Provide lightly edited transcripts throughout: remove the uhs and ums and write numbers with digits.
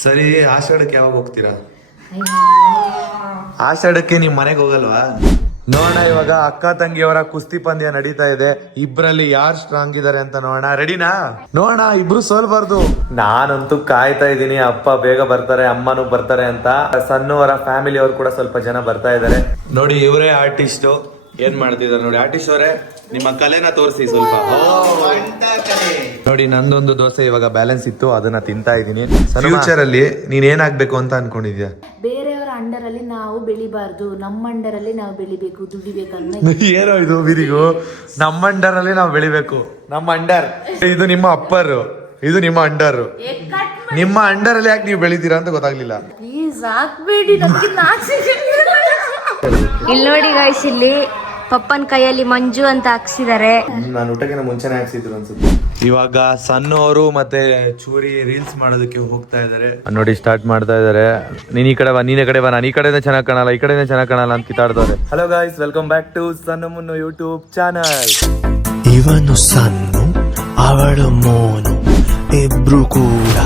ಸರಿ, ಆಷಾಢಕ್ಕೆ ಯಾವಾಗ ಹೋಗ್ತೀರಾ? ಆಷಾಢಕ್ಕೆ ನಿಮ್ ಮನೆಗೆ ಹೋಗಲ್ವಾ? ನೋಡೋಣ, ಇವಾಗ ಅಕ್ಕ ತಂಗಿಯವರ ಕುಸ್ತಿ ಪಂದ್ಯ ನಡೀತಾ ಇದೆ. ಇಬ್ರಲ್ಲಿ ಯಾರು ಸ್ಟ್ರಾಂಗ್ ಇದಾರೆ ಅಂತ ನೋಡೋಣ. ರೆಡಿನಾ? ನೋಡೋಣ, ಇಬ್ರು ಸೋಲ್ಬಾರ್ದು. ನಾನಂತೂ ಕಾಯ್ತಾ ಇದ್ದೀನಿ, ಅಪ್ಪ ಬೇಗ ಬರ್ತಾರೆ, ಅಮ್ಮನೂ ಬರ್ತಾರೆ ಅಂತ. ಸಣ್ಣವರ ಫ್ಯಾಮಿಲಿ ಅವರು ಕೂಡ ಸ್ವಲ್ಪ ಜನ ಬರ್ತಾ ಇದಾರೆ. ನೋಡಿ, ಇವರೇ ಆರ್ಟಿಸ್ಟ್. ಏನ್ ಮಾಡ್ತಿದಾರೆ ನೋಡಿ. ಆರ್ಟಿಸ್ಟ್ ಅವರೇ, ನಿಮ್ಮ ಕಲೆನ ತೋರಿಸಿ ಸ್ವಲ್ಪ. ನೋಡಿ, ನಂದೊಂದು ದೋಸೆ ಇವಾಗ ಬ್ಯಾಲೆನ್ಸ್ ಇತ್ತು, ಅದನ್ನ ತಿಂತಾ ಇದ್ದೀನಿ. ಫ್ಯೂಚರ್ ಅಲ್ಲಿ ನೀನ್ ಏನಾಗ್ಬೇಕು ಅಂತ ಅನ್ಕೊಂಡಿದ್ಯಾ? ಬೇರೆಯವರ ಅಂಡರ್ ಅಲ್ಲಿ ನಾವು ಬೆಳಿಬಾರ್ದು, ನಮ್ಮ ಅಂಡರ್ ಅಲ್ಲಿ ನಾವು ಬೆಳಿಬೇಕು, ದುಡಿಬೇಕನ್ನ. ಏನೋ ಇದು ಬಿರಿಗು, ನಮ್ಮ ಅಂಡರ್ ಅಲ್ಲಿ ನಾವು ಬೆಳಿಬೇಕು. ನಮ್ಮ ಅಂಡರ್ ಇದು, ನಿಮ್ಮ ಅಪ್ಪರ್ ಇದು, ನಿಮ್ಮ ಅಂಡರ್. ನಿಮ್ಮ ಅಂಡರ್ ಅಲ್ಲಿ ಯಾಕೆ ನೀವು ಬೆಳಿತೀರಾ ಅಂತ ಗೊತ್ತಾಗ್ಲಿಲ್ಲ. ಪ್ಲೀಸ್ ಹಾಕ್ಬೇಡಿ, ನಮ್ಗೆ ನಾಚಿಕೆ. ಇಲ್ಲಿ ನೋಡಿ ಗೈಸ್, ಇಲ್ಲಿ ಪಪ್ಪನ್ ಕೈಯಲ್ಲಿ ಮಂಜು ಅಂತ ಹಾಕ್ಸಿದ್ದಾರೆ. ನಾನು ಊಟಕ್ಕಿಂತ ಮುಂಚೆನೆ ಹಾಕ್ಸಿದ್ರು ಅನ್ಸುತ್ತೆ. ಇವಾಗ ಸಣ್ಣವರು ಮತ್ತೆ ಚೂರಿ ರೀಲ್ಸ್ ಮಾಡೋದಕ್ಕೆ ಹೋಗ್ತಾ ಇದಾರೆ. ನೋಡಿ, ಸ್ಟಾರ್ಟ್ ಮಾಡ್ತಾ ಇದಾರೆ. ನೀನ್ ಈ ಕಡೆ ಬಾ, ನೀನ್ ಈ ಕಡೆ ಬಾ, ನಾನು ಈ ಕಡೆನೇ ಚೆನ್ನಾಗಿ ಕಾಣಲ್ಲ, ಈ ಕಡೆನೇ ಚೆನ್ನಾಗಿ ಕಾಣಲ್ಲ ಅಂತ ಕಿತ್ತಾಡ್ತಾರೆ. Hello guys, welcome back to Sanna Munnu YouTube channel. ಇವನು ಸಣ್ಣು, ಅವಳು ಮೋನು, ಇಬ್ರು ಕೂಡ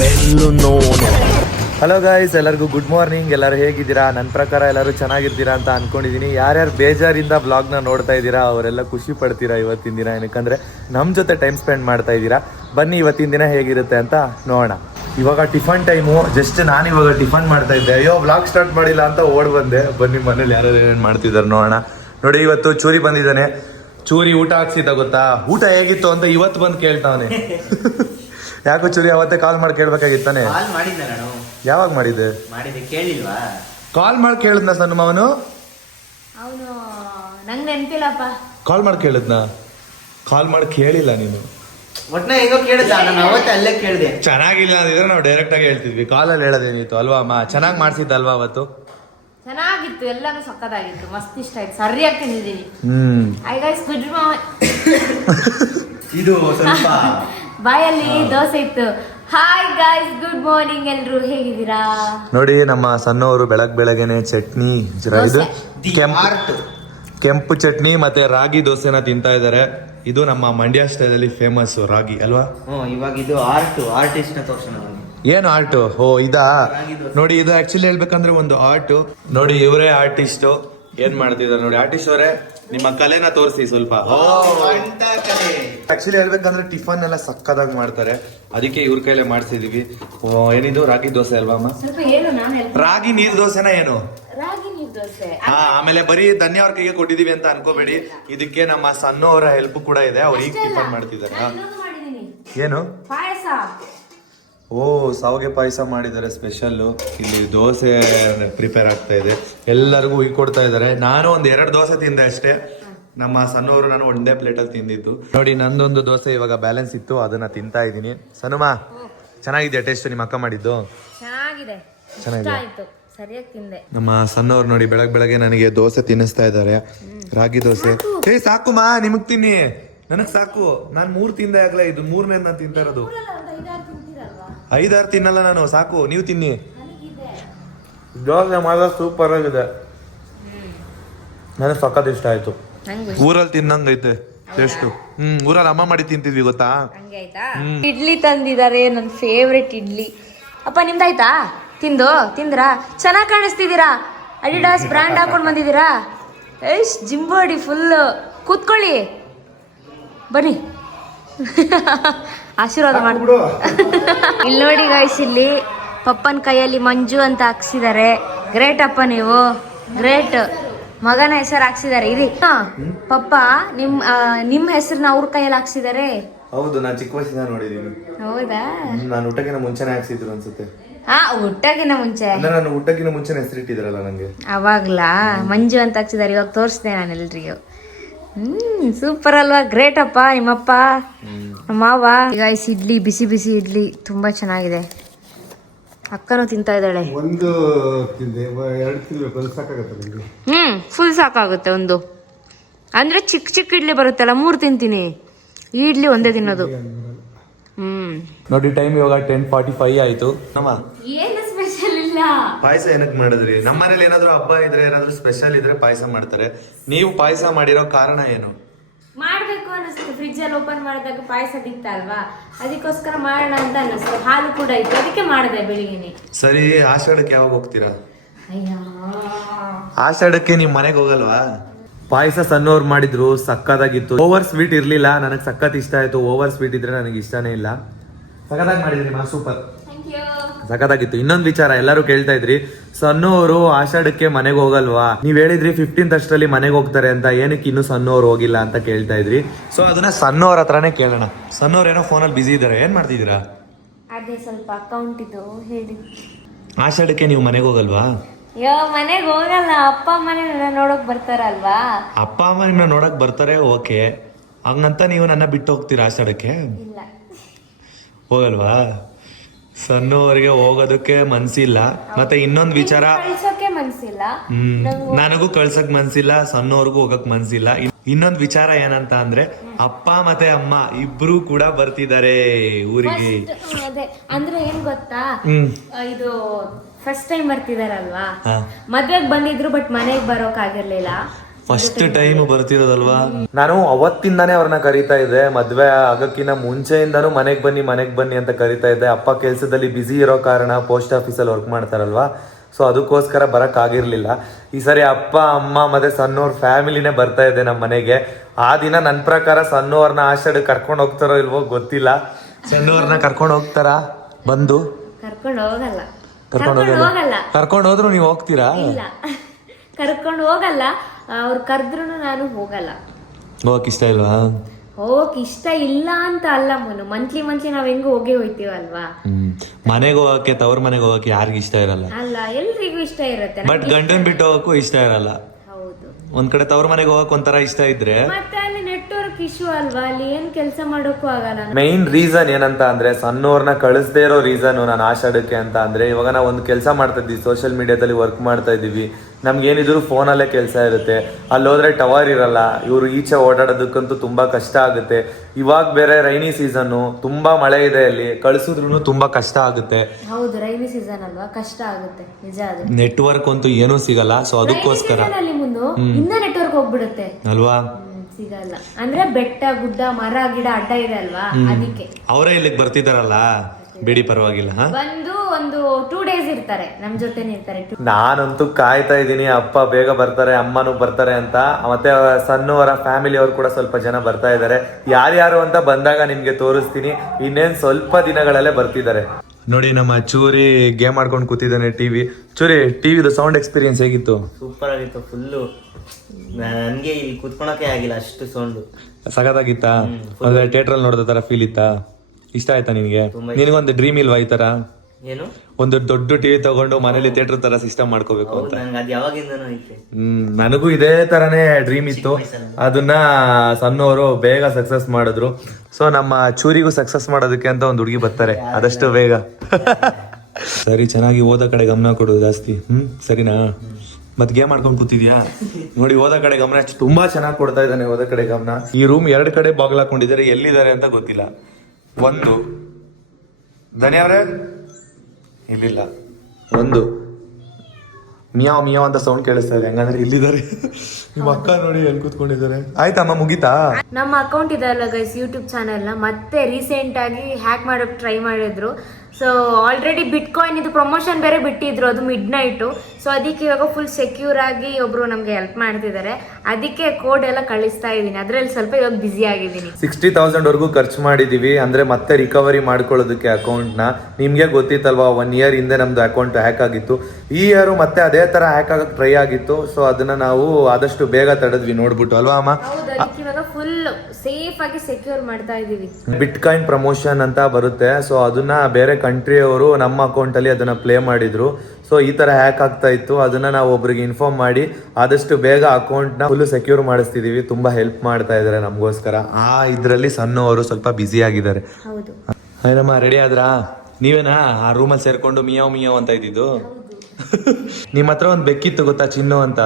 ವೆಲ್ಲು ನೋನು. ಹಲೋ ಗಾಯ್ಸ್, ಎಲ್ಲರಿಗೂ ಗುಡ್ ಮಾರ್ನಿಂಗ್. ಎಲ್ಲರೂ ಹೇಗಿದ್ದೀರಾ? ನನ್ನ ಪ್ರಕಾರ ಎಲ್ಲರೂ ಚೆನ್ನಾಗಿರ್ತೀರಾ ಅಂತ ಅನ್ಕೊಂಡಿದ್ದೀನಿ. ಯಾರ್ಯಾರು ಬೇಜಾರಿಂದ ಬ್ಲಾಗ್ನ ನೋಡ್ತಾ ಇದ್ದೀರಾ ಅವರೆಲ್ಲ ಖುಷಿ ಪಡ್ತೀರಾ ಇವತ್ತಿನ ದಿನ, ಏನಕ್ಕಂದ್ರೆ ನಮ್ಮ ಜೊತೆ ಟೈಮ್ ಸ್ಪೆಂಡ್ ಮಾಡ್ತಾ ಇದ್ದೀರಾ. ಬನ್ನಿ ಇವತ್ತಿನ ದಿನ ಹೇಗಿರುತ್ತೆ ಅಂತ ನೋಡೋಣ. ಇವಾಗ ಟಿಫನ್ ಟೈಮು. ಜಸ್ಟ್ ನಾನು ಇವಾಗ ಟಿಫನ್ ಮಾಡ್ತಾ ಇದ್ದೆ. ಅಯ್ಯೋ, ಬ್ಲಾಗ್ ಸ್ಟಾರ್ಟ್ ಮಾಡಿಲ್ಲ ಅಂತ ಓಡ್ ಬಂದೆ. ಬನ್ನಿ ಮನೇಲಿ ಯಾರು ಏನು ಮಾಡ್ತಿದ್ದಾರೆ ನೋಡೋಣ. ನೋಡಿ, ಇವತ್ತು ಚೂರಿ ಬಂದಿದ್ದಾನೆ. ಚೂರಿ ಊಟ ಹಾಕ್ಸಿದ್ದ ಗೊತ್ತಾ? ಊಟ ಹೇಗಿತ್ತು ಅಂತ ಇವತ್ತು ಬಂದು ಕೇಳ್ತಾವನೆ. ಯಾಕೋ ಚೂರಿ, ಅವತ್ತೇ ಕಾಲ್ ಮಾಡಿ ಕೇಳ್ಬೇಕಾಗಿತ್ತಾನೆ. ಯಾವಾಗ ಮಾಡಿದ್ದೆ? ಕೇಳಿಲ್ವಾ? ಕಾಲ್ ಮಾಡಿ ಕೇಳಿದ್ನ ಸಣ್ಣ ಮಾವನು? ಅವನು ನಂಗೆ ನೆನ್ಪಿಲ್ಲಪ್ಪ. ಕಾಲ್ ಮಾಡಿ ಕೇಳಿದ್ನ? ಕಾಲ್ ಮಾಡಿ ಕೇಳಿಲ್ಲ ನೀನು. ಒಟ್ನ ಹೆಂಗೋ ಕೇಳಿದ, ನಾನು ಅವತ್ತೆ ಅಲ್ಲೇ ಕೇಳಿದೆ. ಚೆನ್ನಾಗಿಲ್ಲ ಅಂದಿದ್ರೆ ನಾವು ಡೈರೆಕ್ಟ್ ಆಗಿ ಹೇಳ್ತಿದ್ವಿ. ಕಾಲಲ್ಲಿ ಹೇಳೋದೇನಿತ್ತು ಅಲ್ವಾ ಅಮ್ಮ? ಚೆನ್ನಾಗಿ ಮಾಡ್ಸಿದ್ದಲ್ವಾ ಅವತ್ತು? ಚೆನ್ನಾಗಿತ್ತು, ಎಲ್ಲಾನು ಸಕ್ಕತ್ತಾಗಿತ್ತು, ಮಸ್ತ್ ಇಷ್ಟ ಆಯ್ತು, ಸರಿಯಾಗಿ ತಿಂದಿದ್ದೀನಿ. ಐ ಗೈಸ್, ಗುಡ್ ಇದು ಸ್ವಲ್ಪ ಬಾಯಲ್ಲಿ ದೋಸೆ ಇತ್ತು. ಹಾಯ್ ಗೈಸ್, ಗುಡ್ ಮಾರ್ನಿಂಗ್, ಎಲ್ರು ಹೇಗಿದ್ದೀರಾ? ನೋಡಿ, ನಮ್ಮ ಸಣ್ಣವರು ಬೆಳಗ್ಗೆನೆ ಚಟ್ನಿ, ಇದು ಕೆಂಪು ಚಟ್ನಿ ಮತ್ತೆ ರಾಗಿ ದೋಸೆನ ತಿಂತಾ ಇದ್ದಾರೆ. ಇದು ನಮ್ಮ ಮಂಡ್ಯ ಸ್ಟೈಲಲ್ಲಿ ಫೇಮಸ್ ರಾಗಿ ಅಲ್ವಾ? ಇವಾಗ ಇದು ಆರ್ಟಿಸ್ಟ್ ತೋರ್ಸೋಣ. ಏನು ಆರ್ಟ್? ಓ, ಇದಾ? ನೋಡಿ, ಇದು ಆಕ್ಚುಲಿ ಹೇಳ್ಬೇಕಂದ್ರೆ ಒಂದು ಆರ್ಟ್. ನೋಡಿ, ಇವರೇ ಆರ್ಟಿಸ್ಟ್. ಏನ್ ಮಾಡ್ತಿದ್ದಾರೆ ನೋಡಿ. ಆರ್ಟಿಸ್ಟ್ ಅವರೇ, ನಿಮ್ಮ ಕಲೆನ ತೋರಿಸಿ ಸ್ವಲ್ಪ. ಆಕ್ಚುಲಿ ಹೇಳ್ಬೇಕಂದ್ರೆ ಟಿಫನ್ ಎಲ್ಲ ಸಕ್ಕದಾಗಿ ಮಾಡ್ತಾರೆ, ಅದಕ್ಕೆ ಇವ್ರ ಕೈಲೇ ಮಾಡ್ಸಿದೀವಿ. ಏನಿದು ರಾಗಿ ದೋಸೆ ಅಲ್ವಾ ಅಮ್ಮ? ಸ್ವಲ್ಪ ಹೇಳು, ನಾನು ರಾಗಿ ನೀರ್ ದೋಸೆನ ಏನು? ರಾಗಿ ನೀರ್ ದೋಸೆ. ಆಮೇಲೆ ಬರೀ ಧನ್ಯ ಅವ್ರ ಕೈಗೆ ಕೊಟ್ಟಿದೀವಿ ಅಂತ ಅನ್ಕೋಬೇಡಿ. ಇದಕ್ಕೆ ನಮ್ಮ ಸಣ್ಣ ಅವರ ಹೆಲ್ಪ್ ಕೂಡ ಇದೆ. ಅವ್ರು ಈಗ ಟಿಫನ್ ಮಾಡ್ತಿದ್ದಾರೆ. ಏನು? ಪಾಯಸ. ಓ, ಸಾವಿಗೆ ಪಾಯಸ ಮಾಡಿದ್ದಾರೆ ಸ್ಪೆಷಲ್. ಇಲ್ಲಿ ದೋಸೆ ಪ್ರಿಪೇರ್ ಆಗ್ತಾ ಇದೆ, ಎಲ್ಲರಿಗೂ ಈಗ ಕೊಡ್ತಾ ಇದ್ದಾರೆ. ನಾನು ಒಂದ್ 2 ದೋಸೆ ತಿಂದೆ ಅಷ್ಟೇ. ನಮ್ಮ ಸಣ್ಣವರು ನಾನು ಒಂದೇ ಪ್ಲೇಟಲ್ಲಿ ತಿಂದಿದ್ದು. ನೋಡಿ, ನಂದೊಂದು ದೋಸೆ ಇವಾಗ ಬ್ಯಾಲೆನ್ಸ್ ಇತ್ತು, ಅದನ್ನ ತಿಂತಾ ಇದ್ದೀನಿ. ಸನುಮಾ, ಚೆನ್ನಾಗಿದೆಯಾ ಟೇಸ್ಟ್? ನಿಮ್ಮ ಅಕ್ಕ ಮಾಡಿದ್ದು ಚೆನ್ನಾಗಿದೆ, ಸರಿಯಾಗಿ ತಿಂದೆ. ನಮ್ಮ ಸಣ್ಣವ್ರು ನೋಡಿ, ಬೆಳಗ್ಗೆ ನನಗೆ ದೋಸೆ ತಿನ್ನಿಸ್ತಾ ಇದ್ದಾರೆ, ರಾಗಿ ದೋಸೆ. ಏ ಸಾಕುಮಾ, ನಿಮಗ್ ತಿನ್ನಿ, ನನಗ್ ಸಾಕು. ನಾನು 3 ತಿಂದೆ ಆಗ್ಲೇ, ಇದು 3ನೇ ನಾನು ತಿಂತಾ ಇರೋದು. 5-6 ತಿನ್ನಲ್ಲ ನಾನು, ಸಾಕು, ನೀವು ತಿನ್ನಿ. ದೋಸೆ ಮಾತ್ರ ಸೂಪರ್ ಆಗಿದೆ, ನನಗೆ ಸಖತ್ ಇಷ್ಟ ಆಯ್ತು. ಊರಲ್ಲಿ ತಿನ್ನಂಗೈತೆ ಟೇಸ್ಟು. ಊರಲ್ಲಿ ಅಮ್ಮ ಮಾಡಿ ತಿಂತಿದ್ವಿ ಗೊತ್ತಾ? ಇಡ್ಲಿ ತಂದಿದ್ದಾರೆ, ನನ್ನ ಫೇವ್ರೆಟ್ ಇಡ್ಲಿ. ಅಪ್ಪ, ನಿಮ್ದಾಯ್ತಾ? ತಿಂದ್ರಾ? ಚೆನ್ನಾಗಿ ಕಾಣಿಸ್ತಿದ್ದೀರಾ. ಅಡಿಡಾಸ್ ಬ್ರ್ಯಾಂಡ್ ಹಾಕೊಂಡು ಬಂದಿದ್ದೀರಾ. Gym body full. ಕೂತ್ಕೊಳ್ಳಿ, ಬನ್ನಿ, ಆಶೀರ್ವಾದ ಮಾಡ್ಬಿಡು. ಇಲ್ಲಿ ನೋಡಿ ಗೈಸ್, ಇಲ್ಲಿ ಪಪ್ಪನ್ ಕೈಯಲ್ಲಿ ಮಂಜು ಅಂತ ಹಾಕ್ಸಿದ್ದಾರೆ. ಗ್ರೇಟ್ ಅಪ್ಪ, ನೀವು ಗ್ರೇಟ್. ಮಗನ ಹೆಸರು ಹಾಕ್ಸಿದ್ದಾರೆ. ಇರಿ, ಪಪ್ಪ ನಿಮ್ ಹೆಸರನ್ನ ಅವ್ರ ಕೈಯಲ್ಲಿ ಹಾಕ್ಸಿದ್ದಾರೆ. ಹೌದು, ನಾನು ಚಿಕ್ಕ ವಯಸ್ಸಿನ ನೋಡಿದೀನಿ. ಹೌದಾ? ನಾನು ಊಟಕ್ಕಿಂತ ಮುಂಚೆನೆ ಹಾಕ್ಸಿದ್ರು ಅನ್ಸುತ್ತೆ. ಊಟಕ್ಕಿಂತ ಮುಂಚೆ? ನಾನು ಊಟಕ್ಕಿಂತ ಮುಂಚೆನೆ ಹೆಸರಿಟ್ಟಿದ್ರಲ್ಲ ನಂಗೆ, ಅವಾಗ್ಲಾ ಮಂಜು ಅಂತ ಹಾಕ್ಸಿದ್ದಾರೆ. ಇವಾಗ ತೋರಿಸ್ದೆ ನಾನು ಎಲ್ರಿಗೂ. ಸೂಪರ್ ಅಲ್ವಾ? ಗ್ರೇಟ್ ಅಪ್ಪ ನಿಮ್ಮಪ್ಪ, ನಮ್ಮ ಮಾವ. ಈಗ ಇಡ್ಲಿ, ಬಿಸಿ ಬಿಸಿ ಇಡ್ಲಿ ತುಂಬಾ ಚೆನ್ನಾಗಿದೆ. ಅಕ್ಕನೂ ತಿಂತಾ ಇದ್ದಾಳೆ. ಒಂದು ತಿಂದೆ, 2 ತಿನ್ಬೇಕು, ಸಾಕಾಗುತ್ತೆ. ಫುಲ್ ಸಾಕಾಗುತ್ತೆ. ಒಂದು ಅಂದ್ರೆ ಚಿಕ್ಕ ಇಡ್ಲಿ ಬರುತ್ತಲ್ಲ, 3 ತಿಂತೀನಿ. ಈ ಇಡ್ಲಿ ಒಂದೇ ತಿನ್ನೋದು. ನೋಡಿ, ಟೈಮ್ ಇವಾಗ 10:45 ಆಯ್ತು. ಏನು ಸ್ಪೆಷಲ್ ಇಲ್ಲ. ಪಾಯಸ ಏನಕ್ಕೆ ಮಾಡಿದ್ರಿ? ನಮ್ಮ ಮನೇಲಿ ಏನಾದ್ರು ಹಬ್ಬ ಇದ್ರೆ, ಏನಾದ್ರು ಸ್ಪೆಷಲ್ ಇದ್ರೆ ಪಾಯಸ ಮಾಡ್ತಾರೆ. ನೀವು ಪಾಯಸ ಮಾಡಿರೋ ಕಾರಣ ಏನು? ಮಾಡ್ಬೇಕು ಅನಿಸ್ತು. ಫ್ರಿಜ್ ಅಲ್ಲಿ ಓಪನ್ ಮಾಡಿದಾಗ ಪಾಯಸ ದಿತ್ತಲ್ವಾ, ಅದಕ್ಕೋಸ್ಕರ ಮಾಡೋಣ ಅಂತ ಅನಿಸ್ತು. ಹಾಲು ಕೂಡ ಇತ್ತು, ಅದಕ್ಕೆ ಮಾಡಿದೆ ಬೆಳಿಗ್ಗೆ. ಸರಿ, ಆಷಾಢಕ್ಕೆ ಯಾವಾಗ ಹೋಗ್ತೀರಾ? ಅಯ್ಯೋ, ಆಷಾಢಕ್ಕೆ ನಿಮ್ ಮನೆಗೆ ಹೋಗಲ್ವಾ? ಪಾಯಸ ಸಣ್ಣವ್ರು ಮಾಡಿದ್ರು, ಸಕ್ಕತ್ತಾಗಿತ್ತು. ಓವರ್ ಸ್ವೀಟ್ ಇರ್ಲಿಲ್ಲ, ನನಗೆ ಸಖತ್ ಇಷ್ಟ ಆಯ್ತು. ಓವರ್ ಸ್ವೀಟ್ ಇದ್ರೆ ನನಗೆ ಇಷ್ಟನೇ ಇಲ್ಲ. ಸಖತ್ತಾಗಿ ಮಾಡಿದ್ರಿ ಮಾ, ಸೂಪರ್, ಸಖತ್ತಾಗಿತ್ತು. ಇನ್ನೊಂದು ವಿಚಾರ, ಎಲ್ಲರೂ ಕೇಳ್ತಾ ಇದ್ರಿ ಸಣ್ಣವರು ಆಷಾಢಕ್ಕೆ ಮನೆಗೆ ಹೋಗಲ್ವಾ, ನೀವ್ ಹೇಳಿದ್ರಿ 15th ಅಷ್ಟರಲ್ಲಿ ಮನೆಗೆ ಹೋಗ್ತಾರೆ ಅಂತ, ಏನಕ್ಕೆ ಇನ್ನೂ ಸಣ್ಣವ್ರು ಹೋಗಿಲ್ಲ ಅಂತ ಕೇಳ್ತಾ ಇದ್ರಿ. ಸೊ ಅದನ್ನ ಸಣ್ಣವ್ರ ಹತ್ರನೇ ಕೇಳೋಣ. ಸಣ್ಣವ್ರು ಏನೋ ಫೋನಲ್ಲಿ ಬಿಸಿ ಇದಾರೆ, ಏನ್ ಮಾಡ್ತಿದ್ದೀರಾ? ಅದೇ ಸ್ವಲ್ಪ ಅಕೌಂಟ್ ಇದು ಹೇಳಿ. ಆಷಾಢಕ್ಕೆ ನೀವು ಮನೆಗೆ ಹೋಗಲ್ವಾ? ಅಯ್ಯೋ, ಮನೆಗೆ ಹೋಗಲ್ಲ. ಅಪ್ಪ ಅಮ್ಮನೇ ನನ್ನ ನೋಡಕ್ ಬರ್ತಾರಲ್ವಾ. ಅಪ್ಪ ಅಮ್ಮ ನಿಮ್ಮನ್ನ ನೋಡಕ್ ಬರ್ತಾರೆ, ಓಕೆ. ಹಂಗಂತ ನೀವು ನನ್ನ ಬಿಟ್ಟು ಹೋಗ್ತೀರಾ ಆಷಾಢಕ್ಕೆ? ಇಲ್ಲ, ಹೋಗಲ್ವಾ? ಸಣ್ಣವರಿಗೆ ಹೋಗೋದಕ್ಕೆ ಮನ್ಸಿಲ್ಲ. ಮತ್ತೆ ಇನ್ನೊಂದು ವಿಚಾರ, ಕಳ್ಸೋಕೆ ಮನ್ಸಿಲ್ಲ. ನನಗೂ ಕಳ್ಸಕ್ ಮನ್ಸಿಲ್ಲ, ಸಣ್ಣವ್ರಿಗೂ ಹೋಗಕ್ ಮನ್ಸಿಲ್ಲ. ಇನ್ನೊಂದು ವಿಚಾರ ಏನಂತ ಅಂದ್ರೆ, ಅಪ್ಪ ಮತ್ತೆ ಅಮ್ಮ ಇಬ್ರು ಕೂಡ ಬರ್ತಿದ್ದಾರೆ ಊರಿಗೆ. ಅದೇ ಅಂದ್ರೆ ಏನ್ ಗೊತ್ತಾ, ಇದು ಫಸ್ಟ್ ಟೈಮ್ ಬರ್ತಿದಾರಲ್ವಾ. ಮದ್ವೆಗ್ ಬಂದಿದ್ರು, ಬಟ್ ಮನೆಗ್ ಬರೋಕ್ ಆಗಿರ್ಲಿಲ್ಲ. First time ಬರ್ತಿರೋದಲ್ವಾ. ನಾನು ಅವತ್ತಿಂದಾನೇ ಅವ್ರನ್ನ ಕರಿತಾ ಇದ್ದೆ, ಮದ್ವೆ ಆಗಕ್ಕಿಂತ ಮುಂಚೆಯಿಂದಾನು ಮನೆಗ್ ಬನ್ನಿ ಅಂತ ಕರಿತಾ ಇದ್ದೆ. ಅಪ್ಪ ಕೆಲ್ಸದಲ್ಲಿ ಬ್ಯುಸಿ ಇರೋ ಕಾರಣ ಪೋಸ್ಟ್ ಆಫೀಸಲ್ಲಿ ವರ್ಕ್ ಮಾಡ್ತಾರಲ್ವಾ, ಸೊ ಅದಕ್ಕೋಸ್ಕರ ಬರಕ್ ಆಗಿರ್ಲಿಲ್ಲ. ಈ ಸರಿ ಅಪ್ಪ ಅಮ್ಮ ಮತ್ತೆ ಸಣ್ಣವ್ರ ಫ್ಯಾಮಿಲಿನೇ ಬರ್ತಾ ಇದೆ ನಮ್ಮ ಮನೆಗೆ. ಆ ದಿನ ನನ್ನ ಪ್ರಕಾರ ಸಣ್ಣವ್ರನ್ನ ಆಷಾಢ ಕರ್ಕೊಂಡು ಹೋಗ್ತಾರೋ ಇಲ್ವೋ ಗೊತ್ತಿಲ್ಲ. ಸಣ್ಣವ್ರನ್ನ ಕರ್ಕೊಂಡು ಹೋಗ್ತಾರಾ? ಬಂದು ಕರ್ಕೊಂಡು ಹೋಗಲ್ಲ. ಕರ್ಕೊಂಡು ಹೋದ್ರು ನೀವು ಹೋಗ್ತೀರಾ? ಇಲ್ಲ, ಕರ್ಕೊಂಡು ಹೋಗಲ್ಲ. ಅವ್ರು ಕರೆದ್ರು ನಾನು ಹೋಗಲ್ಲ. ಹೋಗಕ್ ಇಷ್ಟ ಇಲ್ವಾ? ಹೋಗಕ್ ಇಷ್ಟ ಇಲ್ಲ ಅಂತ ಅಲ್ಲ ಮನು, ಮಂತ್ಲಿ ನಾವ್ ಹೆಂಗು ಹೋಗ್ತೀವಲ್ವಾ. ಮನೆಗೆ ಹೋಗಕ್ಕೆ, ತವ್ರ ಮನೆಗೆ ಹೋಗಕ್ಕೆ ಯಾರಿಗ ಇಷ್ಟ ಇರಲ್ಲ ಅಲ್ಲ, ಎಲ್ರಿಗೂ ಇಷ್ಟ ಇರುತ್ತೆ. ಬಟ್ ಗಂಡನ್ ಬಿಟ್ಟು ಹೋಗಕ್ಕೂ ಇಷ್ಟ ಇರಲ್ಲ. ಹೌದು, ಒಂದ್ ಕಡೆ ತವ್ರ ಮನೆಗೆ ಹೋಗಕ್ ಒಂಥರ ಇಷ್ಟ ಇದ್ರೆ, ಮತ್ತೆ ಅಲ್ಲಿ ನೆಟ್ವರ್ಕ್ ಇಶ್ಯೂ ಅಲ್ವಾ, ಅಲ್ಲಿ ಏನ್ ಕೆಲಸ ಮಾಡೋಕ್ಕೂ ಆಗಲ್ಲ. ಮೈನ್ ರೀಸನ್ ಏನಂತ ಅಂದ್ರೆ, ಸಣ್ಣವ್ರನ್ನ ಕಳಿಸದೇ ಇರೋ ರೀಸನ್ ನಾನು ಆಷಾಢಕ್ಕೆ ಅಂತ ಅಂದ್ರೆ, ಇವಾಗ ನಾವು ಒಂದು ಕೆಲಸ ಮಾಡ್ತಾ ಇದ್ವಿ, ಸೋಷಿಯಲ್ ಮೀಡಿಯಾದಲ್ಲಿ ವರ್ಕ್ ಮಾಡ್ತಾ ಇದೀವಿ. ನಮ್ಗೆ ಏನಿದ್ರು ಫೋನಲ್ಲೇ ಕೆಲಸ ಇರುತ್ತೆ. ಅಲ್ಲಿ ಹೋದ್ರೆ ಟವರ್ ಇರಲ್ಲ, ಇವರು ಈಚೆ ಓಡಾಡೋದಕ್ಕಂತೂ ತುಂಬಾ ಕಷ್ಟ ಆಗುತ್ತೆ. ಇವಾಗ ಬೇರೆ ರೈನಿ ಸೀಸನ್, ತುಂಬಾ ಮಳೆ ಇದೆ, ಅಲ್ಲಿ ಕಳ್ಸಿದ್ರು ತುಂಬಾ ಕಷ್ಟ ಆಗುತ್ತೆ. ಹೌದು, ರೈನಿ ಸೀಸನ್ ಅಲ್ವಾ, ಕಷ್ಟ ಆಗುತ್ತೆ ನಿಜ. ಅದು ನೆಟ್ವರ್ಕ್ ಅಂತೂ ಏನೂ ಸಿಗಲ್ಲ. ಸೊ ಅದಕ್ಕೋಸ್ಕರ ಅಲ್ಲಿ ಮುಂದೆ ಇನ್ನ ನೆಟ್ವರ್ಕ್ ಹೋಗ್ಬಿಡುತ್ತೆ ಅಲ್ವಾ, ಸಿಗಲ್ಲ. ಅಂದ್ರೆ ಬೆಟ್ಟ ಗುಡ್ಡ ಮರ ಗಿಡ ಅಡ್ಡ ಇದೆ ಅಲ್ವಾ, ಅದಕ್ಕೆ. ಅವರೇ ಇಲ್ಲಿಗೆ ಬರ್ತಿದಾರಲ್ಲ, ಬಿಡಿ ಪರವಾಗಿಲ್ಲ. ಬಂದು ಒಂದು 2 days ಇರ್ತಾರೆ, ನಮ್ ಜೊತೆನೆ ಇರ್ತಾರೆ. ನಾನಂತೂ ಕಾಯ್ತಾ ಇದ್ದೀನಿ, ಅಪ್ಪ ಬೇಗ ಬರ್ತಾರೆ, ಅಮ್ಮನೂ ಬರ್ತಾರೆ ಅಂತ. ಮತ್ತೆ ಸಣ್ಣವರ ಫ್ಯಾಮಿಲಿ ಅವರು ಕೂಡ ಸ್ವಲ್ಪ ಜನ ಬರ್ತಾ ಇದ್ದಾರೆ. ಯಾರ್ಯಾರು ಅಂತ ಬಂದಾಗ ನಿಮ್ಗೆ ತೋರಿಸ್ತೀನಿ. ಇನ್ನೇನ್ ಸ್ವಲ್ಪ ದಿನಗಳಲ್ಲೇ ಬರ್ತಿದ್ದಾರೆ. ನೋಡಿ, ನಮ್ಮ ಚೂರಿ ಗೇಮ್ ಆಡ್ಕೊಂಡು ಕೂತಿದ್ದಾನೆ. ಚೂರಿ, ಟಿವಿದು ಸೌಂಡ್ ಎಕ್ಸ್ಪೀರಿಯನ್ಸ್ ಹೇಗಿತ್ತು? ಸೂಪರ್ ಆಗಿತ್ತು ಫುಲ್ಲು. ನನ್ಗೆ ಇಲ್ಲಿ ಕುತ್ಕೊಳಕ್ಕೆ ಆಗಿಲ್ಲ, ಅಷ್ಟು ಸೌಂಡ್. ಸಖತ್ತಾಗಿತ್ತಾ? ಅಂದ್ರೆ ಥಿಯೇಟರ್ ಅಲ್ಲಿ ನೋಡಿದ ತರ ಫೀಲ್ ಇತ್ತಾ? ಇಷ್ಟ ಆಯ್ತಾ ನಿನ್ಗೆ? ನಿನಗೊಂದು ಡ್ರೀಮ್ ಇಲ್ವಾ ಈ ತರ? ಏನು? ಒಂದು ದೊಡ್ಡ ಟಿವಿ ತಗೊಂಡು ಮನೇಲಿ ಥಿಯೇಟರ್ ತರ ಸಿಸ್ಟಮ್ ಮಾಡ್ಕೋಬೇಕು ಅಂತ. ನಂಗೆ ಅದು ಯಾವಾಗಿಂದನೂ ಐತೆ. ನನಗೂ ಇದೇ ತರನೇ ಡ್ರೀಮ್ ಇತ್ತು. ಅದನ್ನ ಸಣ್ಣವರು ಬೇಗ ಸಕ್ಸಸ್ ಮಾಡಿದ್ರು. ಸೊ ನಮ್ಮ ಚೂರಿಗೂ ಸಕ್ಸಸ್ ಮಾಡೋದಕ್ಕೆ ಅಂತ ಒಂದು ಹುಡುಗಿ ಬರ್ತಾರೆ, ಆದಷ್ಟು ಬೇಗ. ಸರಿ, ಚೆನ್ನಾಗಿ ಓದೋ ಕಡೆ ಗಮನ ಕೊಡು ಜಾಸ್ತಿ. ಸರಿನಾ? ಮತ್ ಗೇಮ್ ಮಾಡ್ಕೊಂಡು ಕೂತಿದ್ಯಾ? ನೋಡಿ, ಓದೋ ಕಡೆ ಗಮನ ತುಂಬಾ ಚೆನ್ನಾಗಿ ಕೊಡ್ತಾ ಇದ್ದಾನೆ. ಓದೋ ಕಡೆ ಗಮನ. ಈ ರೂಮ್ 2 ಕಡೆ ಬಾಗ್ಲ ಹಾಕೊಂಡಿದ್ದಾರೆ, ಎಲ್ಲಿದ್ದಾರೆ ಅಂತ ಗೊತ್ತಿಲ್ಲ. ಒಂದು ಧನ್ಯ ಅವ್ರೆ ಇಲ್ಲಿಲ್ಲ, ಒಂದು ಮಿಯಾವ್ ಮಿಯಾವ್ ಅಂತ ಸೌಂಡ್ ಕೇಳಿಸ್ತಾ ಇದೆ. ಹಂಗಂದ್ರೆ ಇಲ್ಲಿದ್ದಾರೆ. ನಿಮ್ಮ ಅಕ್ಕ ನೋಡಿ ಎಲ್ಲಿ ಕೂತ್ಕೊಂಡಿದ್ದಾರೆ. ಆಯ್ತಮ್ಮ, ಮುಗೀತಾ? ನಮ್ಮ ಅಕೌಂಟ್ ಇದೆ ಅಲ್ಲ ಗೈಸ್, ಯೂಟ್ಯೂಬ್ ಚಾನೆಲ್ ನ ಮತ್ತೆ ರೀಸೆಂಟ್ ಆಗಿ ಹ್ಯಾಕ್ ಮಾಡೋಕ್ ಟ್ರೈ ಮಾಡಿದ್ರು. ಸೊ ಆಲ್ರೆಡಿ ಬಿಟ್ಕಾಯಿನ್ ಇದು ಪ್ರಮೋಷನ್ ಬೇರೆ ಬಿಟ್ಟಿದ್ರು, ಅದು ಮಿಡ್ ನೈಟು. ಸೊ ಅದಕ್ಕೆ ಇವಾಗ ಫುಲ್ ಸೆಕ್ಯೂರ್ ಆಗಿ ಒಬ್ರು ನಮ್ಗೆ ಹೆಲ್ಪ್ ಮಾಡ್ತಿದ್ದಾರೆ. ಅದಕ್ಕೆ ಕೋಡ್ ಎಲ್ಲ ಕಳಿಸ್ತಾ ಇದ್ದೀನಿ. ಅದ್ರಲ್ಲಿ ಸ್ವಲ್ಪ ಇವಾಗ ಬಿಸಿ ಆಗಿದ್ದೀನಿ. 60,000 ವರೆಗೂ ಖರ್ಚು ಮಾಡಿದೀವಿ, ಅಂದ್ರೆ ಮತ್ತೆ ರಿಕವರಿ ಮಾಡ್ಕೊಳ್ಳೋದಕ್ಕೆ ಅಕೌಂಟ್ ನ. ನಿಮ್ಗೆ ಗೊತ್ತಿತ್ತಲ್ವಾ, 1 year ಹಿಂದೆ ನಮ್ದು ಅಕೌಂಟ್ ಹ್ಯಾಕ್ ಆಗಿತ್ತು. ಈ ಇಯರ್ ಮತ್ತೆ ಅದೇ ತರ ಹ್ಯಾಕ್ ಆಗಕ್ ಟ್ರೈ ಆಗಿತ್ತು. ಸೊ ಅದನ್ನ ನಾವು ಆದಷ್ಟು ಬೇಗ ತಡೆದ್ವಿ, ನೋಡ್ಬಿಟ್ಟು ಅಲ್ವಾ ಅಮ್ಮ? ಹೌದು, ಅದಕ್ಕೆ ಇವಾಗ ಫುಲ್ ಸೇಫ್ ಆಗಿ ಸೆಕ್ಯೂರ್ ಮಾಡ್ತಾ ಇದೀವಿ. ಬಿಟ್ಕಾಯಿನ್ ಪ್ರಮೋಷನ್ ಅಂತ ಬರುತ್ತೆ. ಸೊ ಅದನ್ನ ಬೇರೆ ಕಂಟ್ರಿ ಅವರು ನಮ್ಮ ಅಕೌಂಟ್ ಅಲ್ಲಿ ಅದನ್ನ ಪ್ಲೇ ಮಾಡಿದ್ರು. ಸೊ ಈ ತರ ಹ್ಯಾಕ್ ಆಗ್ತಾ ಇತ್ತು. ಅದನ್ನ ನಾವು ಒಬ್ರಿಗೆ ಇನ್ಫಾರ್ಮ್ ಮಾಡಿ ಆದಷ್ಟು ಬೇಗ ಅಕೌಂಟ್ ನ ಫುಲ್ ಸೆಕ್ಯೂರ್ ಮಾಡಿಸ್ತಿದೀವಿ. ತುಂಬಾ ಹೆಲ್ಪ್ ಮಾಡ್ತಾ ಇದಾರೆ ನಮಗೋಸ್ಕರ. ಇದ್ರಲ್ಲಿ ಸಣ್ಣವರು ಸ್ವಲ್ಪ ಬ್ಯುಸಿ ಆಗಿದ್ದಾರೆ. ಹೌದು. ಏನಮ್ಮ, ರೆಡಿ ಆದ್ರಾ? ನೀವೇನಾ ಆ ರೂಮಲ್ಲಿ ಸೇರ್ಕೊಂಡು ಮಿಯಾವ್ ಮಿಯಾವ್ ಅಂತ ಇದ್ದಿದ್ದು? ನಿಮ್ ಹತ್ರ ಒಂದ್ ಬೆಕ್ಕಿತ್ತು ಗೊತ್ತಾ, ಚಿನ್ನು ಅಂತ.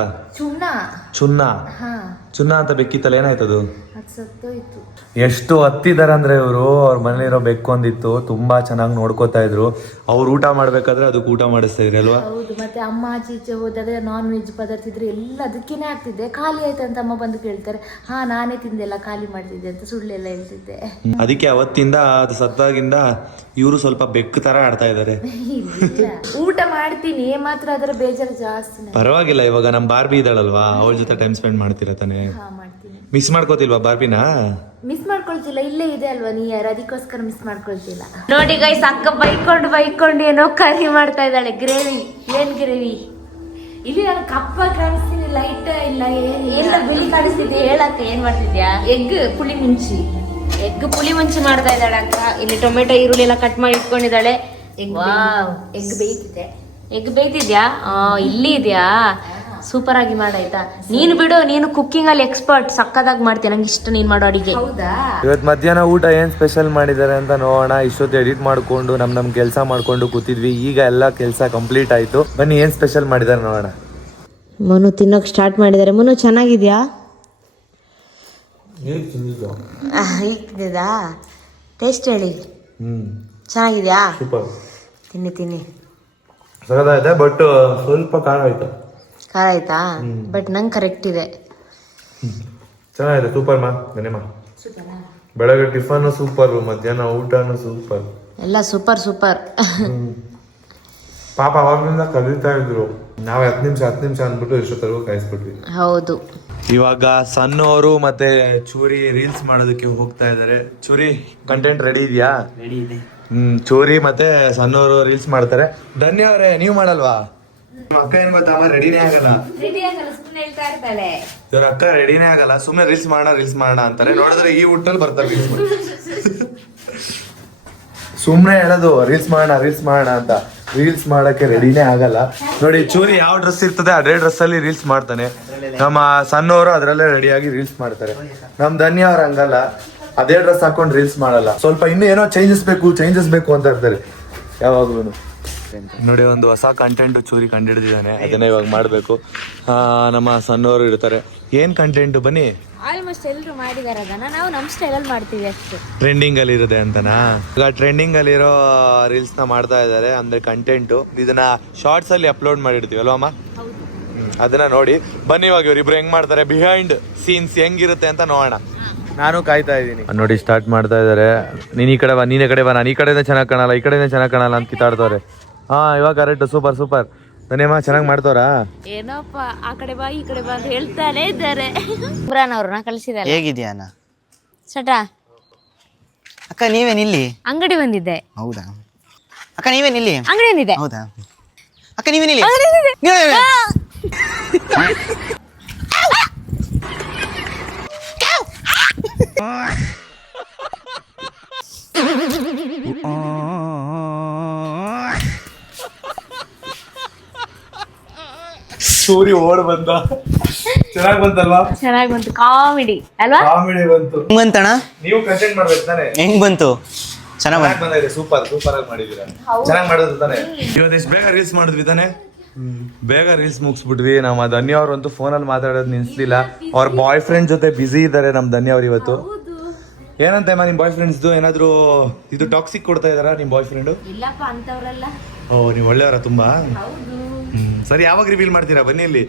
ಚುನ್ನ ಅಂತ ಬೆಕ್ಕಿತ್ತಲ್ಲ, ಏನಾಯ್ತದು? ಅದು ಸತ್ತೋಯ್ತು. ಎಷ್ಟು ಹತ್ತಿದಾರೆ ಅಂದ್ರೆ ಇವರು ಅವ್ರ ಮನೇಲಿರೋ ಬೆಕ್ಕು ಒಂದಿತ್ತು, ತುಂಬಾ ಚೆನ್ನಾಗಿ ನೋಡ್ಕೋತಾ ಇದ್ರು. ಅವ್ರು ಊಟ ಮಾಡ್ಬೇಕಾದ್ರೆ ಅದಕ್ಕೆ ಊಟ ಮಾಡಿಸ್ತಾ ಇದ್ರಿ ಅಲ್ವಾ? ಹೌದು. ಮತ್ತೆ ಅಮ್ಮ ಆಚೆ ಹೋದಾಗ ನಾನ್ ವೆಜ್ ಪದಾರ್ಥ ಇದ್ರೆ ಎಲ್ಲ ಅದಕ್ಕೇನೆ ಆಗ್ತಿದ್ದೆ. ಖಾಲಿ ಆಯ್ತು ಅಂತ ಅಮ್ಮ ಬಂದು ಕೇಳ್ತಾರೆ, ಹಾ ನಾನೇ ತಿಂದೆಲ್ಲ ಖಾಲಿ ಮಾಡ್ತಿದ್ದೆ ಅಂತ ಸುಳ್ಳೆಲ್ಲ ಹೇಳ್ತಿದ್ದೆ. ಅದಕ್ಕೆ ಅವತ್ತಿಂದ ಅದು ಸತ್ತಾಗಿಂದ ಇವರು ಸ್ವಲ್ಪ ಬೆಕ್ಕು ತರ ಆಡ್ತಾ ಇದಾರೆ. ಊಟ ಮಾಡ್ತೀನಿ ಮಾತ್ರ ಅದರ ಬೇಜಾರು ಜಾಸ್ತಿ. ಪರವಾಗಿಲ್ಲ, ಇವಾಗ ನಮ್ ಬಾರ್ಬಿ ಇದ್ದಾಳಲ್ವಾ, ಅವಳ ಜೊತೆ ಟೈಮ್ ಸ್ಪೆಂಡ್ ಮಾಡ್ತೀರಾ ತಾನೆ? ಹಾ ಮಾಡ್ತೀನಿ. ಮಿಸ್ ಮಾಡ್ಕೋತಿಲ್ವಾ ಬಾರ್ಬಿನ? ಮಿಸ್ ಮಾಡ್ಕೊಳ್ತಿಲ್ಲ, ಇಲ್ಲೇ ಇದೆ ಅಲ್ವಾ ನಿಯರ್, ಅದಕ್ಕೋಸ್ಕರ ಮಿಸ್ ಮಾಡ್ಕೊಳ್ತಿಲ್ಲ. ನೋಡಿ ಗೈಸ್, ಅಕ್ಕ ಬೈಕೊಂಡು ಏನೋ ಕರಿ ಮಾಡ್ತಾ ಇದ್ದಾಳೆ. ಗ್ರೇವಿ. ಏನ್ ಗ್ರೇವಿ? ಇಲ್ಲಿ ನಾನು ಕಪ್ಪ ಕಾಣಿಸ್ತೀನಿ, ಲೈಟ್ ಇಲ್ಲ, ಎಲ್ಲ ಬಿಳಿ ಕಾಣಿಸ್ತಿದ್ದೆ. ಹೇಳಕ್ಕ ಏನ್ ಮಾಡ್ತಿದ್ಯಾ? ಎಗ್ ಪುಳಿ ಮುಂಚಿ ಮಾಡ್ತಾ ಇದ್ದಾಳೆ ಅಕ್ಕ. ಇಲ್ಲಿ ಟೊಮೆಟೊ ಈರುಳ್ಳಿ ಎಲ್ಲ ಕಟ್ ಮಾಡಿ ಇಟ್ಕೊಂಡಿದ್ದಾಳೆ. ಎಗ್ ಬೇಯ್ತಿದೆ. ಎಗ್ ಬೇಯ್ತಿದ್ಯಾ? ಇಲ್ಲಿ ಇದೆಯಾ? ಸೂಪರ್ ಆಗಿ ಮಾಡಾಯ್ತಾ? ನೀನು ಬಿಡು, ನೀನು ಕುಕ್ಕಿಂಗ್ ಅಲ್ಲಿ ಎಕ್ಸ್ಪರ್ಟ್, ಸಕ್ಕದಾಗಿ ಮಾಡ್ತೀಯ, ನಂಗೆ ಇಷ್ಟ ನೀನ್ ಮಾಡೋ ಅಡಿಗೆ. ಹೌದಾ? ಇವತ್ತು ಮಧ್ಯಾಹ್ನ ಊಟ ಏನ್ ಸ್ಪೆಷಲ್ ಮಾಡಿದ್ದಾರೆ ಅಂತ ನೋಡೋಣ. ಇಷ್ಟೊತ್ತು ಎಡಿಟ್ ಮಾಡ್ಕೊಂಡು ನಮ್ ಕೆಲಸ ಮಾಡ್ಕೊಂಡು ಕೂತಿದ್ವಿ. ಈಗ ಎಲ್ಲ ಕೆಲಸ ಕಂಪ್ಲೀಟ್ ಆಯ್ತು. ಬನ್ನಿ ಏನ್ ಸ್ಪೆಷಲ್ ಮಾಡಿದ್ದಾರೆ ನೋಡೋಣ. ಮನು ತಿನ್ನೋಕ್ ಸ್ಟಾರ್ಟ್ ಮಾಡಿದ್ದಾರೆ. ಮನು ಚೆನ್ನಾಗಿದ್ಯಾ? ಈಗಿದಾ? ಟೇಸ್ಟ್ ಹೇಳಿ. ಚೆನ್ನಾಗಿದ್ಯಾ? ಸೂಪರ್. ತಿನ್ನಿ. ಸಗದಾಯ್ತಾ, ಬಟ್ ಸ್ವಲ್ಪ ಖಾರ ಆಯ್ತು. ಖಾರ ಆಯ್ತಾ? ಬಟ್ ನಂಗೆ ಕರೆಕ್ಟ್ ಇದೆ. ಚೆನ್ನಾಗಿದೆ. ಸೂಪರ್ ಮಾ. ಬೆಳಗ್ಗೆ ಟಿಫನ್ ಸೂಪರ್, ಮಧ್ಯಾಹ್ನ ಊಟನು ಸೂಪರ್, ಎಲ್ಲ ಸೂಪರ್. ಪಾಪ ಅವಾಗಿಂದ ಕಲಿತಾ ಇದ್ರು. ನಾವು 10 ನಿಮಿಷ ಅಂದ್ಬಿಟ್ಟು ಎಷ್ಟೊತ್ತರೆಗೂ ಕಾಯಿಸ್ಬಿಟ್ವಿ. ಹೌದು. ಇವಾಗ ಸಣ್ಣವರು ಮತ್ತೆ ಚೂರಿ ರೀಲ್ಸ್ ಮಾಡೋದಕ್ಕೆ ಹೋಗ್ತಾ ಇದಾರೆ. ಚೂರಿ ಕಂಟೆಂಟ್ ರೆಡಿ ಇದೆಯಾ? ರೆಡಿ ಇದೆ. ಚೂರಿ ಮತ್ತೆ ಸಣ್ಣವರು ರೀಲ್ಸ್ ಮಾಡ್ತಾರೆ. ಧನ್ಯ ಅವರೇ, ನೀವು ಮಾಡಲ್ವಾ? ಅಕ್ಕ ಏನ್ ಗೊತ್ತಾ, ರೆಡಿನೇ ಆಗಲ್ಲ. ಇವ್ರ ಅಕ್ಕ ರೆಡಿನೇ ಆಗಲ್ಲ, ಸುಮ್ನೆ ರೀಲ್ಸ್ ಮಾಡೋಣ ಅಂತಾರೆ. ನೋಡಿದ್ರೆ ಈ ಊಟಲ್ಲಿ ಬರ್ತಾರೆ ರೀಲ್ಸ್ ಮಾಡಿ. ಸುಮ್ನೆ ಹೇಳೋದು ರೀಲ್ಸ್ ಮಾಡೋಣ ಅಂತ. ರೀಲ್ಸ್ ಮಾಡಕ್ಕೆ ರೆಡಿನೇ ಆಗಲ್ಲ. ನೋಡಿ, ಚೂರಿ ಯಾವ ಡ್ರೆಸ್ ಇರ್ತದೆ ಅದೇ ಡ್ರೆಸ್ ಅಲ್ಲಿ ರೀಲ್ಸ್ ಮಾಡ್ತಾನೆ. ನಮ್ಮ ಸಣ್ಣವರು ಅದ್ರಲ್ಲೇ ರೆಡಿಯಾಗಿ ರೀಲ್ಸ್ ಮಾಡ್ತಾರೆ. ನಮ್ ಧನ್ಯ ಅವ್ರ ಹಂಗಲ್ಲ, ಅದೇ ಡ್ರೆಸ್ ಹಾಕೊಂಡು ರೀಲ್ಸ್ ಮಾಡಲ್ಲ. ಸ್ವಲ್ಪ ಇನ್ನೂ ಏನೋ ಚೇಂಜಸ್ ಬೇಕು ಅಂತ ಇರ್ತಾರೆ ಯಾವಾಗ್ಲೂ. ನೋಡಿ, ಒಂದು ಹೊಸ ಕಂಟೆಂಟ್ ಚೂರಿ ಕಂಡಿಡಿದಿದ್ದಾನೆ, ಅದನ್ನ ಇವಾಗ ಮಾಡ್ಬೇಕು. ನಮ್ಮ ಸಣ್ಣವರು ಇರ್ತಾರೆ. ಏನ್ ಕಂಟೆಂಟ್? ಬನ್ನಿ. ಆಲ್ಮೋಸ್ಟ್ ಎಲ್ಲರೂ ಮಾಡಿದಾರೆ ಅದನ್ನ, ನಾವು ನಮ್ಮ ಸ್ಟೈಲಲ್ಲಿ ಮಾಡ್ತೀವಿ ಅಷ್ಟೇ. ಟ್ರೆಂಡಿಂಗ್ ಅಲ್ಲಿ ಇರುತ್ತೆ ಅಂತನಾ? ಈಗ ಟ್ರೆಂಡಿಂಗ್ ಅಲ್ಲಿರೋ ರೀಲ್ಸ್ ನ ಮಾಡ್ತಾ ಇದಾರೆ, ಅಂದ್ರೆ ಕಂಟೆಂಟ್. ಇದನ್ನ ಶಾರ್ಟ್ಸ್ ಅಲ್ಲಿ ಅಪ್ಲೋಡ್ ಮಾಡಿರ್ತೀವಿ ಅಲ್ವಾ ಅಮ್ಮ? ಅದನ್ನ ನೋಡಿ ಬನ್ನಿ. ಇವಾಗ ಇವ್ರಿಬ್ರು ಹೆಂಗ್ ಮಾಡ್ತಾರೆ, ಬಿಹೈಂಡ್ ಸೀನ್ಸ್ ಹೆಂಗಿರುತ್ತೆ ಅಂತ ನೋಡೋಣ. ನಾನು ಕಾಯ್ತಾ ಇದ್ದೀನಿ. ನೋಡಿ, ಸ್ಟಾರ್ಟ್ ಮಾಡ್ತಾ ಇದಾರೆ. ನೀನ್ ಈ ಕಡೆ ಬಾ, ನೀನ್ ಈ ಕಡೆ ಬಾ, ನಾನು ಈ ಕಡೆನೇ ಚೆನ್ನಾಗಿ ಕಾಣಲ್ಲ, ಈ ಕಡೆನೇ ಚೆನ್ನಾಗಿ ಕಾಣಲ್ಲ ಅಂತ ಕಿತ್ತಾಡ್ತವ್ರೆ. ಇವಾಗ ಕರೆಕ್ಟ್. ಸೂಪರ್. ಧನ್ಯಮ್ಮ, ಚೆನ್ನಾಗಿ ಮಾಡ್ತವ್ರಾ? ಏನಪ್ಪ, ಆ ಕಡೆ ಬಾ ಈ ಕಡೆ ಬಾ ಅಂತ ಹೇಳ್ತಾನೆ ಇದ್ದಾರೆ. ಇಮ್ರಾನ್ ಅವ್ರನ್ನ ಕಳಿಸಿದ್ದಾರೆ. ಹೇಗಿದ್ಯಾ ಅಣ್ಣ? ಸಟಾ ಅಕ್ಕ ನೀವೇನಿಲ್ಲಿ? ಅಂಗಡಿ ಬಂದಿದ್ದೆ. ಹೌದಾ ಅಕ್ಕ, ನೀವೇನಿಲ್ಲಿ? ಅಂಗಡಿ ಬಂದಿದ್ದೆ. ಹೌದಾ ಅಕ್ಕ, ನೀವೇನಿಲ್ಲಿ? ಚೂರಿ ಓಡ್ ಬಂದ. ಚೆನ್ನಾಗಿ ಬಂತಲ್ವಾ? ಚೆನ್ನಾಗಿ ಬಂತು. ಕಾಮಿಡಿ ಅಲ್ವಾ? ಕಾಮಿಡಿ ಬಂತು. ಹೆಂಗ್ ಬಂತಣ್ಣ? ನೀವು ಕಂಟೆಂಟ್ ಮಾಡ್ಬೇಕು ತಾನೆ? ಹೆಂಗ್ ಬಂತು? ಚೆನ್ನಾಗಿ ಬಂದಿದೆ. ಸೂಪರ್ ಆಗಿ ಮಾಡಿದೀರಾ. ಚೆನ್ನಾಗಿ ಮಾಡೋದು ತಾನೆ? ಇವತ್ತು ಎಷ್ಟು ಬೇಗ ರೀಲ್ಸ್ ಮಾಡಿದ್ವಿ ತಾನೆ? ಬೇಗ ರೀಲ್ಸ್ ಮುಗಿಸ್ಬಿಟ್ವಿ. ನಮ್ಮ ಧನ್ಯ ಅವ್ರು ಅಂತೂ ಫೋನಲ್ಲಿ ಮಾತಾಡೋದು ನಿಲ್ಸ್ಲಿಲ್ಲ. ಅವ್ರ ಬಾಯ್ ಫ್ರೆಂಡ್ ಜೊತೆ ಬಿಸಿ ಇದ್ದಾರೆ ನಮ್ ಧನ್ಯ ಅವ್ರು ಇವತ್ತು. ಏನಂತ ನಿಮ್ ಬಾಯ್ ಫ್ರೆಂಡ್ಸ್ ಏನಾದ್ರು ಇದು ಟಾಕ್ಸಿಕ್ ಕೊಡ್ತಾ ಇದಾರಾ ನಿಮ್ ಬಾಯ್ ಫ್ರೆಂಡ್? ಇಲ್ಲಪ್ಪ, ಅಂತವ್ರಲ್ಲ. ಓ, ನೀವು ಒಳ್ಳೆಯವರ ತುಂಬಾ. ಸರಿ, ಯಾವಾಗ ರಿವೀಲ್ ಮಾಡ್ತೀರಾ? ಬನ್ನಿ ಇಲ್ಲಿ.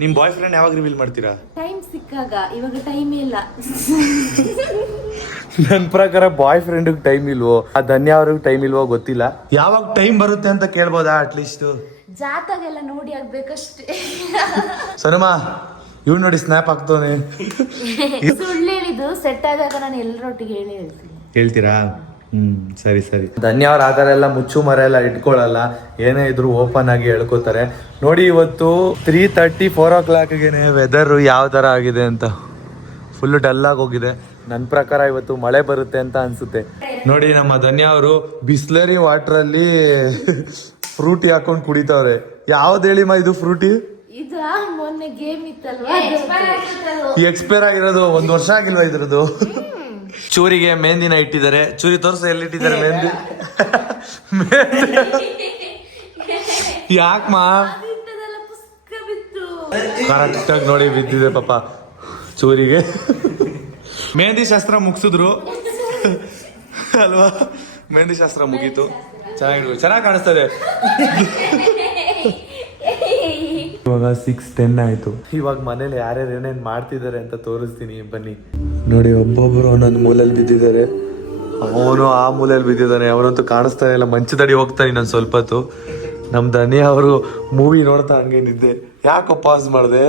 ನಿಮ್ ಬಾಯ್ ಫ್ರೆಂಡ್ ಯಾವಾಗ ರಿವೀಲ್ ಮಾಡ್ತೀರಾ? ಟೈಮ್ ಸಿಕ್ಕಾಗ. ಇವಾಗ ಟೈಮ್ ಇಲ್ಲ. ನನ್ ಪ್ರಕಾರ ಬಾಯ್ ಫ್ರೆಂಡ್ ಟೈಮ್ ಇಲ್ವೋ, ಆ ಧನ್ಯ ಅವ್ರಿಗೆ ಟೈಮ್ ಇಲ್ವೋ ಗೊತ್ತಿಲ್ಲ. ಯಾವಾಗ ಟೈಮ್ ಬರುತ್ತೆ ಅಂತ ಕೇಳ್ಬೋದಾ ಅಟ್ಲೀಸ್ಟ್? ಜಾತಗೆಲ್ಲ ನೋಡಿ ಆಗ್ಬೇಕಷ್ಟೇ. ಸನಮಾ, ಇವ್ ನೋಡಿ ಸ್ನ್ಯಾಪ್ ಹಾಕ್ತವನೆ. ಸುಳ್ಳು ಹೇಳಿದ್ದು ಸೆಟ್ ಆದಾಗ ನಾನು ಎಲ್ಲರೊಟ್ಟಿಗೆ ಹೇಳ್ತೀರಾ? ಸರಿ. ಧನ್ಯ ಅವ್ರ ಆತರ ಎಲ್ಲ ಮುಚ್ಚು ಮರ ಎಲ್ಲ ಇಟ್ಕೊಳ್ಳಲ್ಲ. ಏನೇ ಇದ್ರು ಓಪನ್ ಆಗಿ ಹೇಳ್ಕೊತಾರೆ. ನೋಡಿ, ಇವತ್ತು 3:30 4 o'clockಗೆನೆ ವೆದರ್ ಯಾವ ತರ ಆಗಿದೆ ಅಂತ. ಫುಲ್ ಡಲ್ ಆಗಿ ಹೋಗಿದೆ. ನನ್ನ ಪ್ರಕಾರ ಇವತ್ತು ಮಳೆ ಬರುತ್ತೆ ಅಂತ ಅನ್ಸುತ್ತೆ. ನೋಡಿ, ನಮ್ಮ ಧನ್ಯ ಅವರು ಬಿಸ್ಲರಿ ವಾಟರ್ ಅಲ್ಲಿ ಫ್ರೂಟಿ ಹಾಕೊಂಡು ಕುಡಿತಾವ್ರೆ. ಯಾವ್ದು ಹೇಳಿಮ್ಮ ಇದು ಫ್ರೂಟಿ? ಮೊನ್ನೆ ಗೇಮ್ ಇತ್ತಲ್ವಾ, ಎಕ್ಸ್ಪೈರ್ ಆಗಿರೋದು. 1 ವರ್ಷ ಆಗಿಲ್ವಾ ಇದ್ರದ್ದು? ಚೂರಿಗೆ ಮೆಹಂದಿನ ಇಟ್ಟಿದ್ದಾರೆ. ಚೂರಿ ತೋರ್ಸ, ಎಲ್ಲಿ ಇಟ್ಟಿದ್ದಾರೆ ಮೆಹಂದಿ? ಯಾಕಮ್ಮ? ಕರೆಕ್ಟ್ ಆಗಿ ನೋಡಿ ಬಿದ್ದಿದೆ ಪಾಪ ಚೂರಿಗೆ. ಮೆಹಂದಿ ಶಾಸ್ತ್ರ ಮುಗಿಸಿದ್ರು ಅಲ್ವಾ? ಮೆಹಂದಿ ಶಾಸ್ತ್ರ ಮುಗೀತು. ಚೆನ್ನಾಗಿ ಕಾಣಿಸ್ತದೆ. ಇವಾಗ 6:10 ಆಯ್ತು. ಇವಾಗ ಮನೇಲಿ ಯಾರ್ಯಾರು ಏನೇನ್ ಮಾಡ್ತಿದ್ದಾರೆ ಅಂತ ತೋರಿಸ್ತೀನಿ ಬನ್ನಿ. ನೋಡಿ, ಒಬ್ಬೊಬ್ರು ಒಂದೊಂದು ಮೂಲೆಯಲ್ಲಿ ಬಿದ್ದಿದ್ದಾರೆ. ಅವನು ಆ ಮೂಲೆಯಲ್ಲಿ ಬಿದ್ದಿದ್ದಾನೆ. ಅವನಂತೂ ಕಾಣಿಸ್ತಾನೆ ಇಲ್ಲ. ಮಂಚದಡಿ ಹೋಗ್ತಾನೆ ನಾನು ಸ್ವಲ್ಪ ಹೊತ್ತು. ನಮ್ ಧನ್ಯ ಅವರು ಮೂವಿ ನೋಡ್ತಾ ಹಂಗೆ ನಿದ್ದೆ. ಯಾಕೋ ಪಾಸ್ ಮಾಡಿದೆ?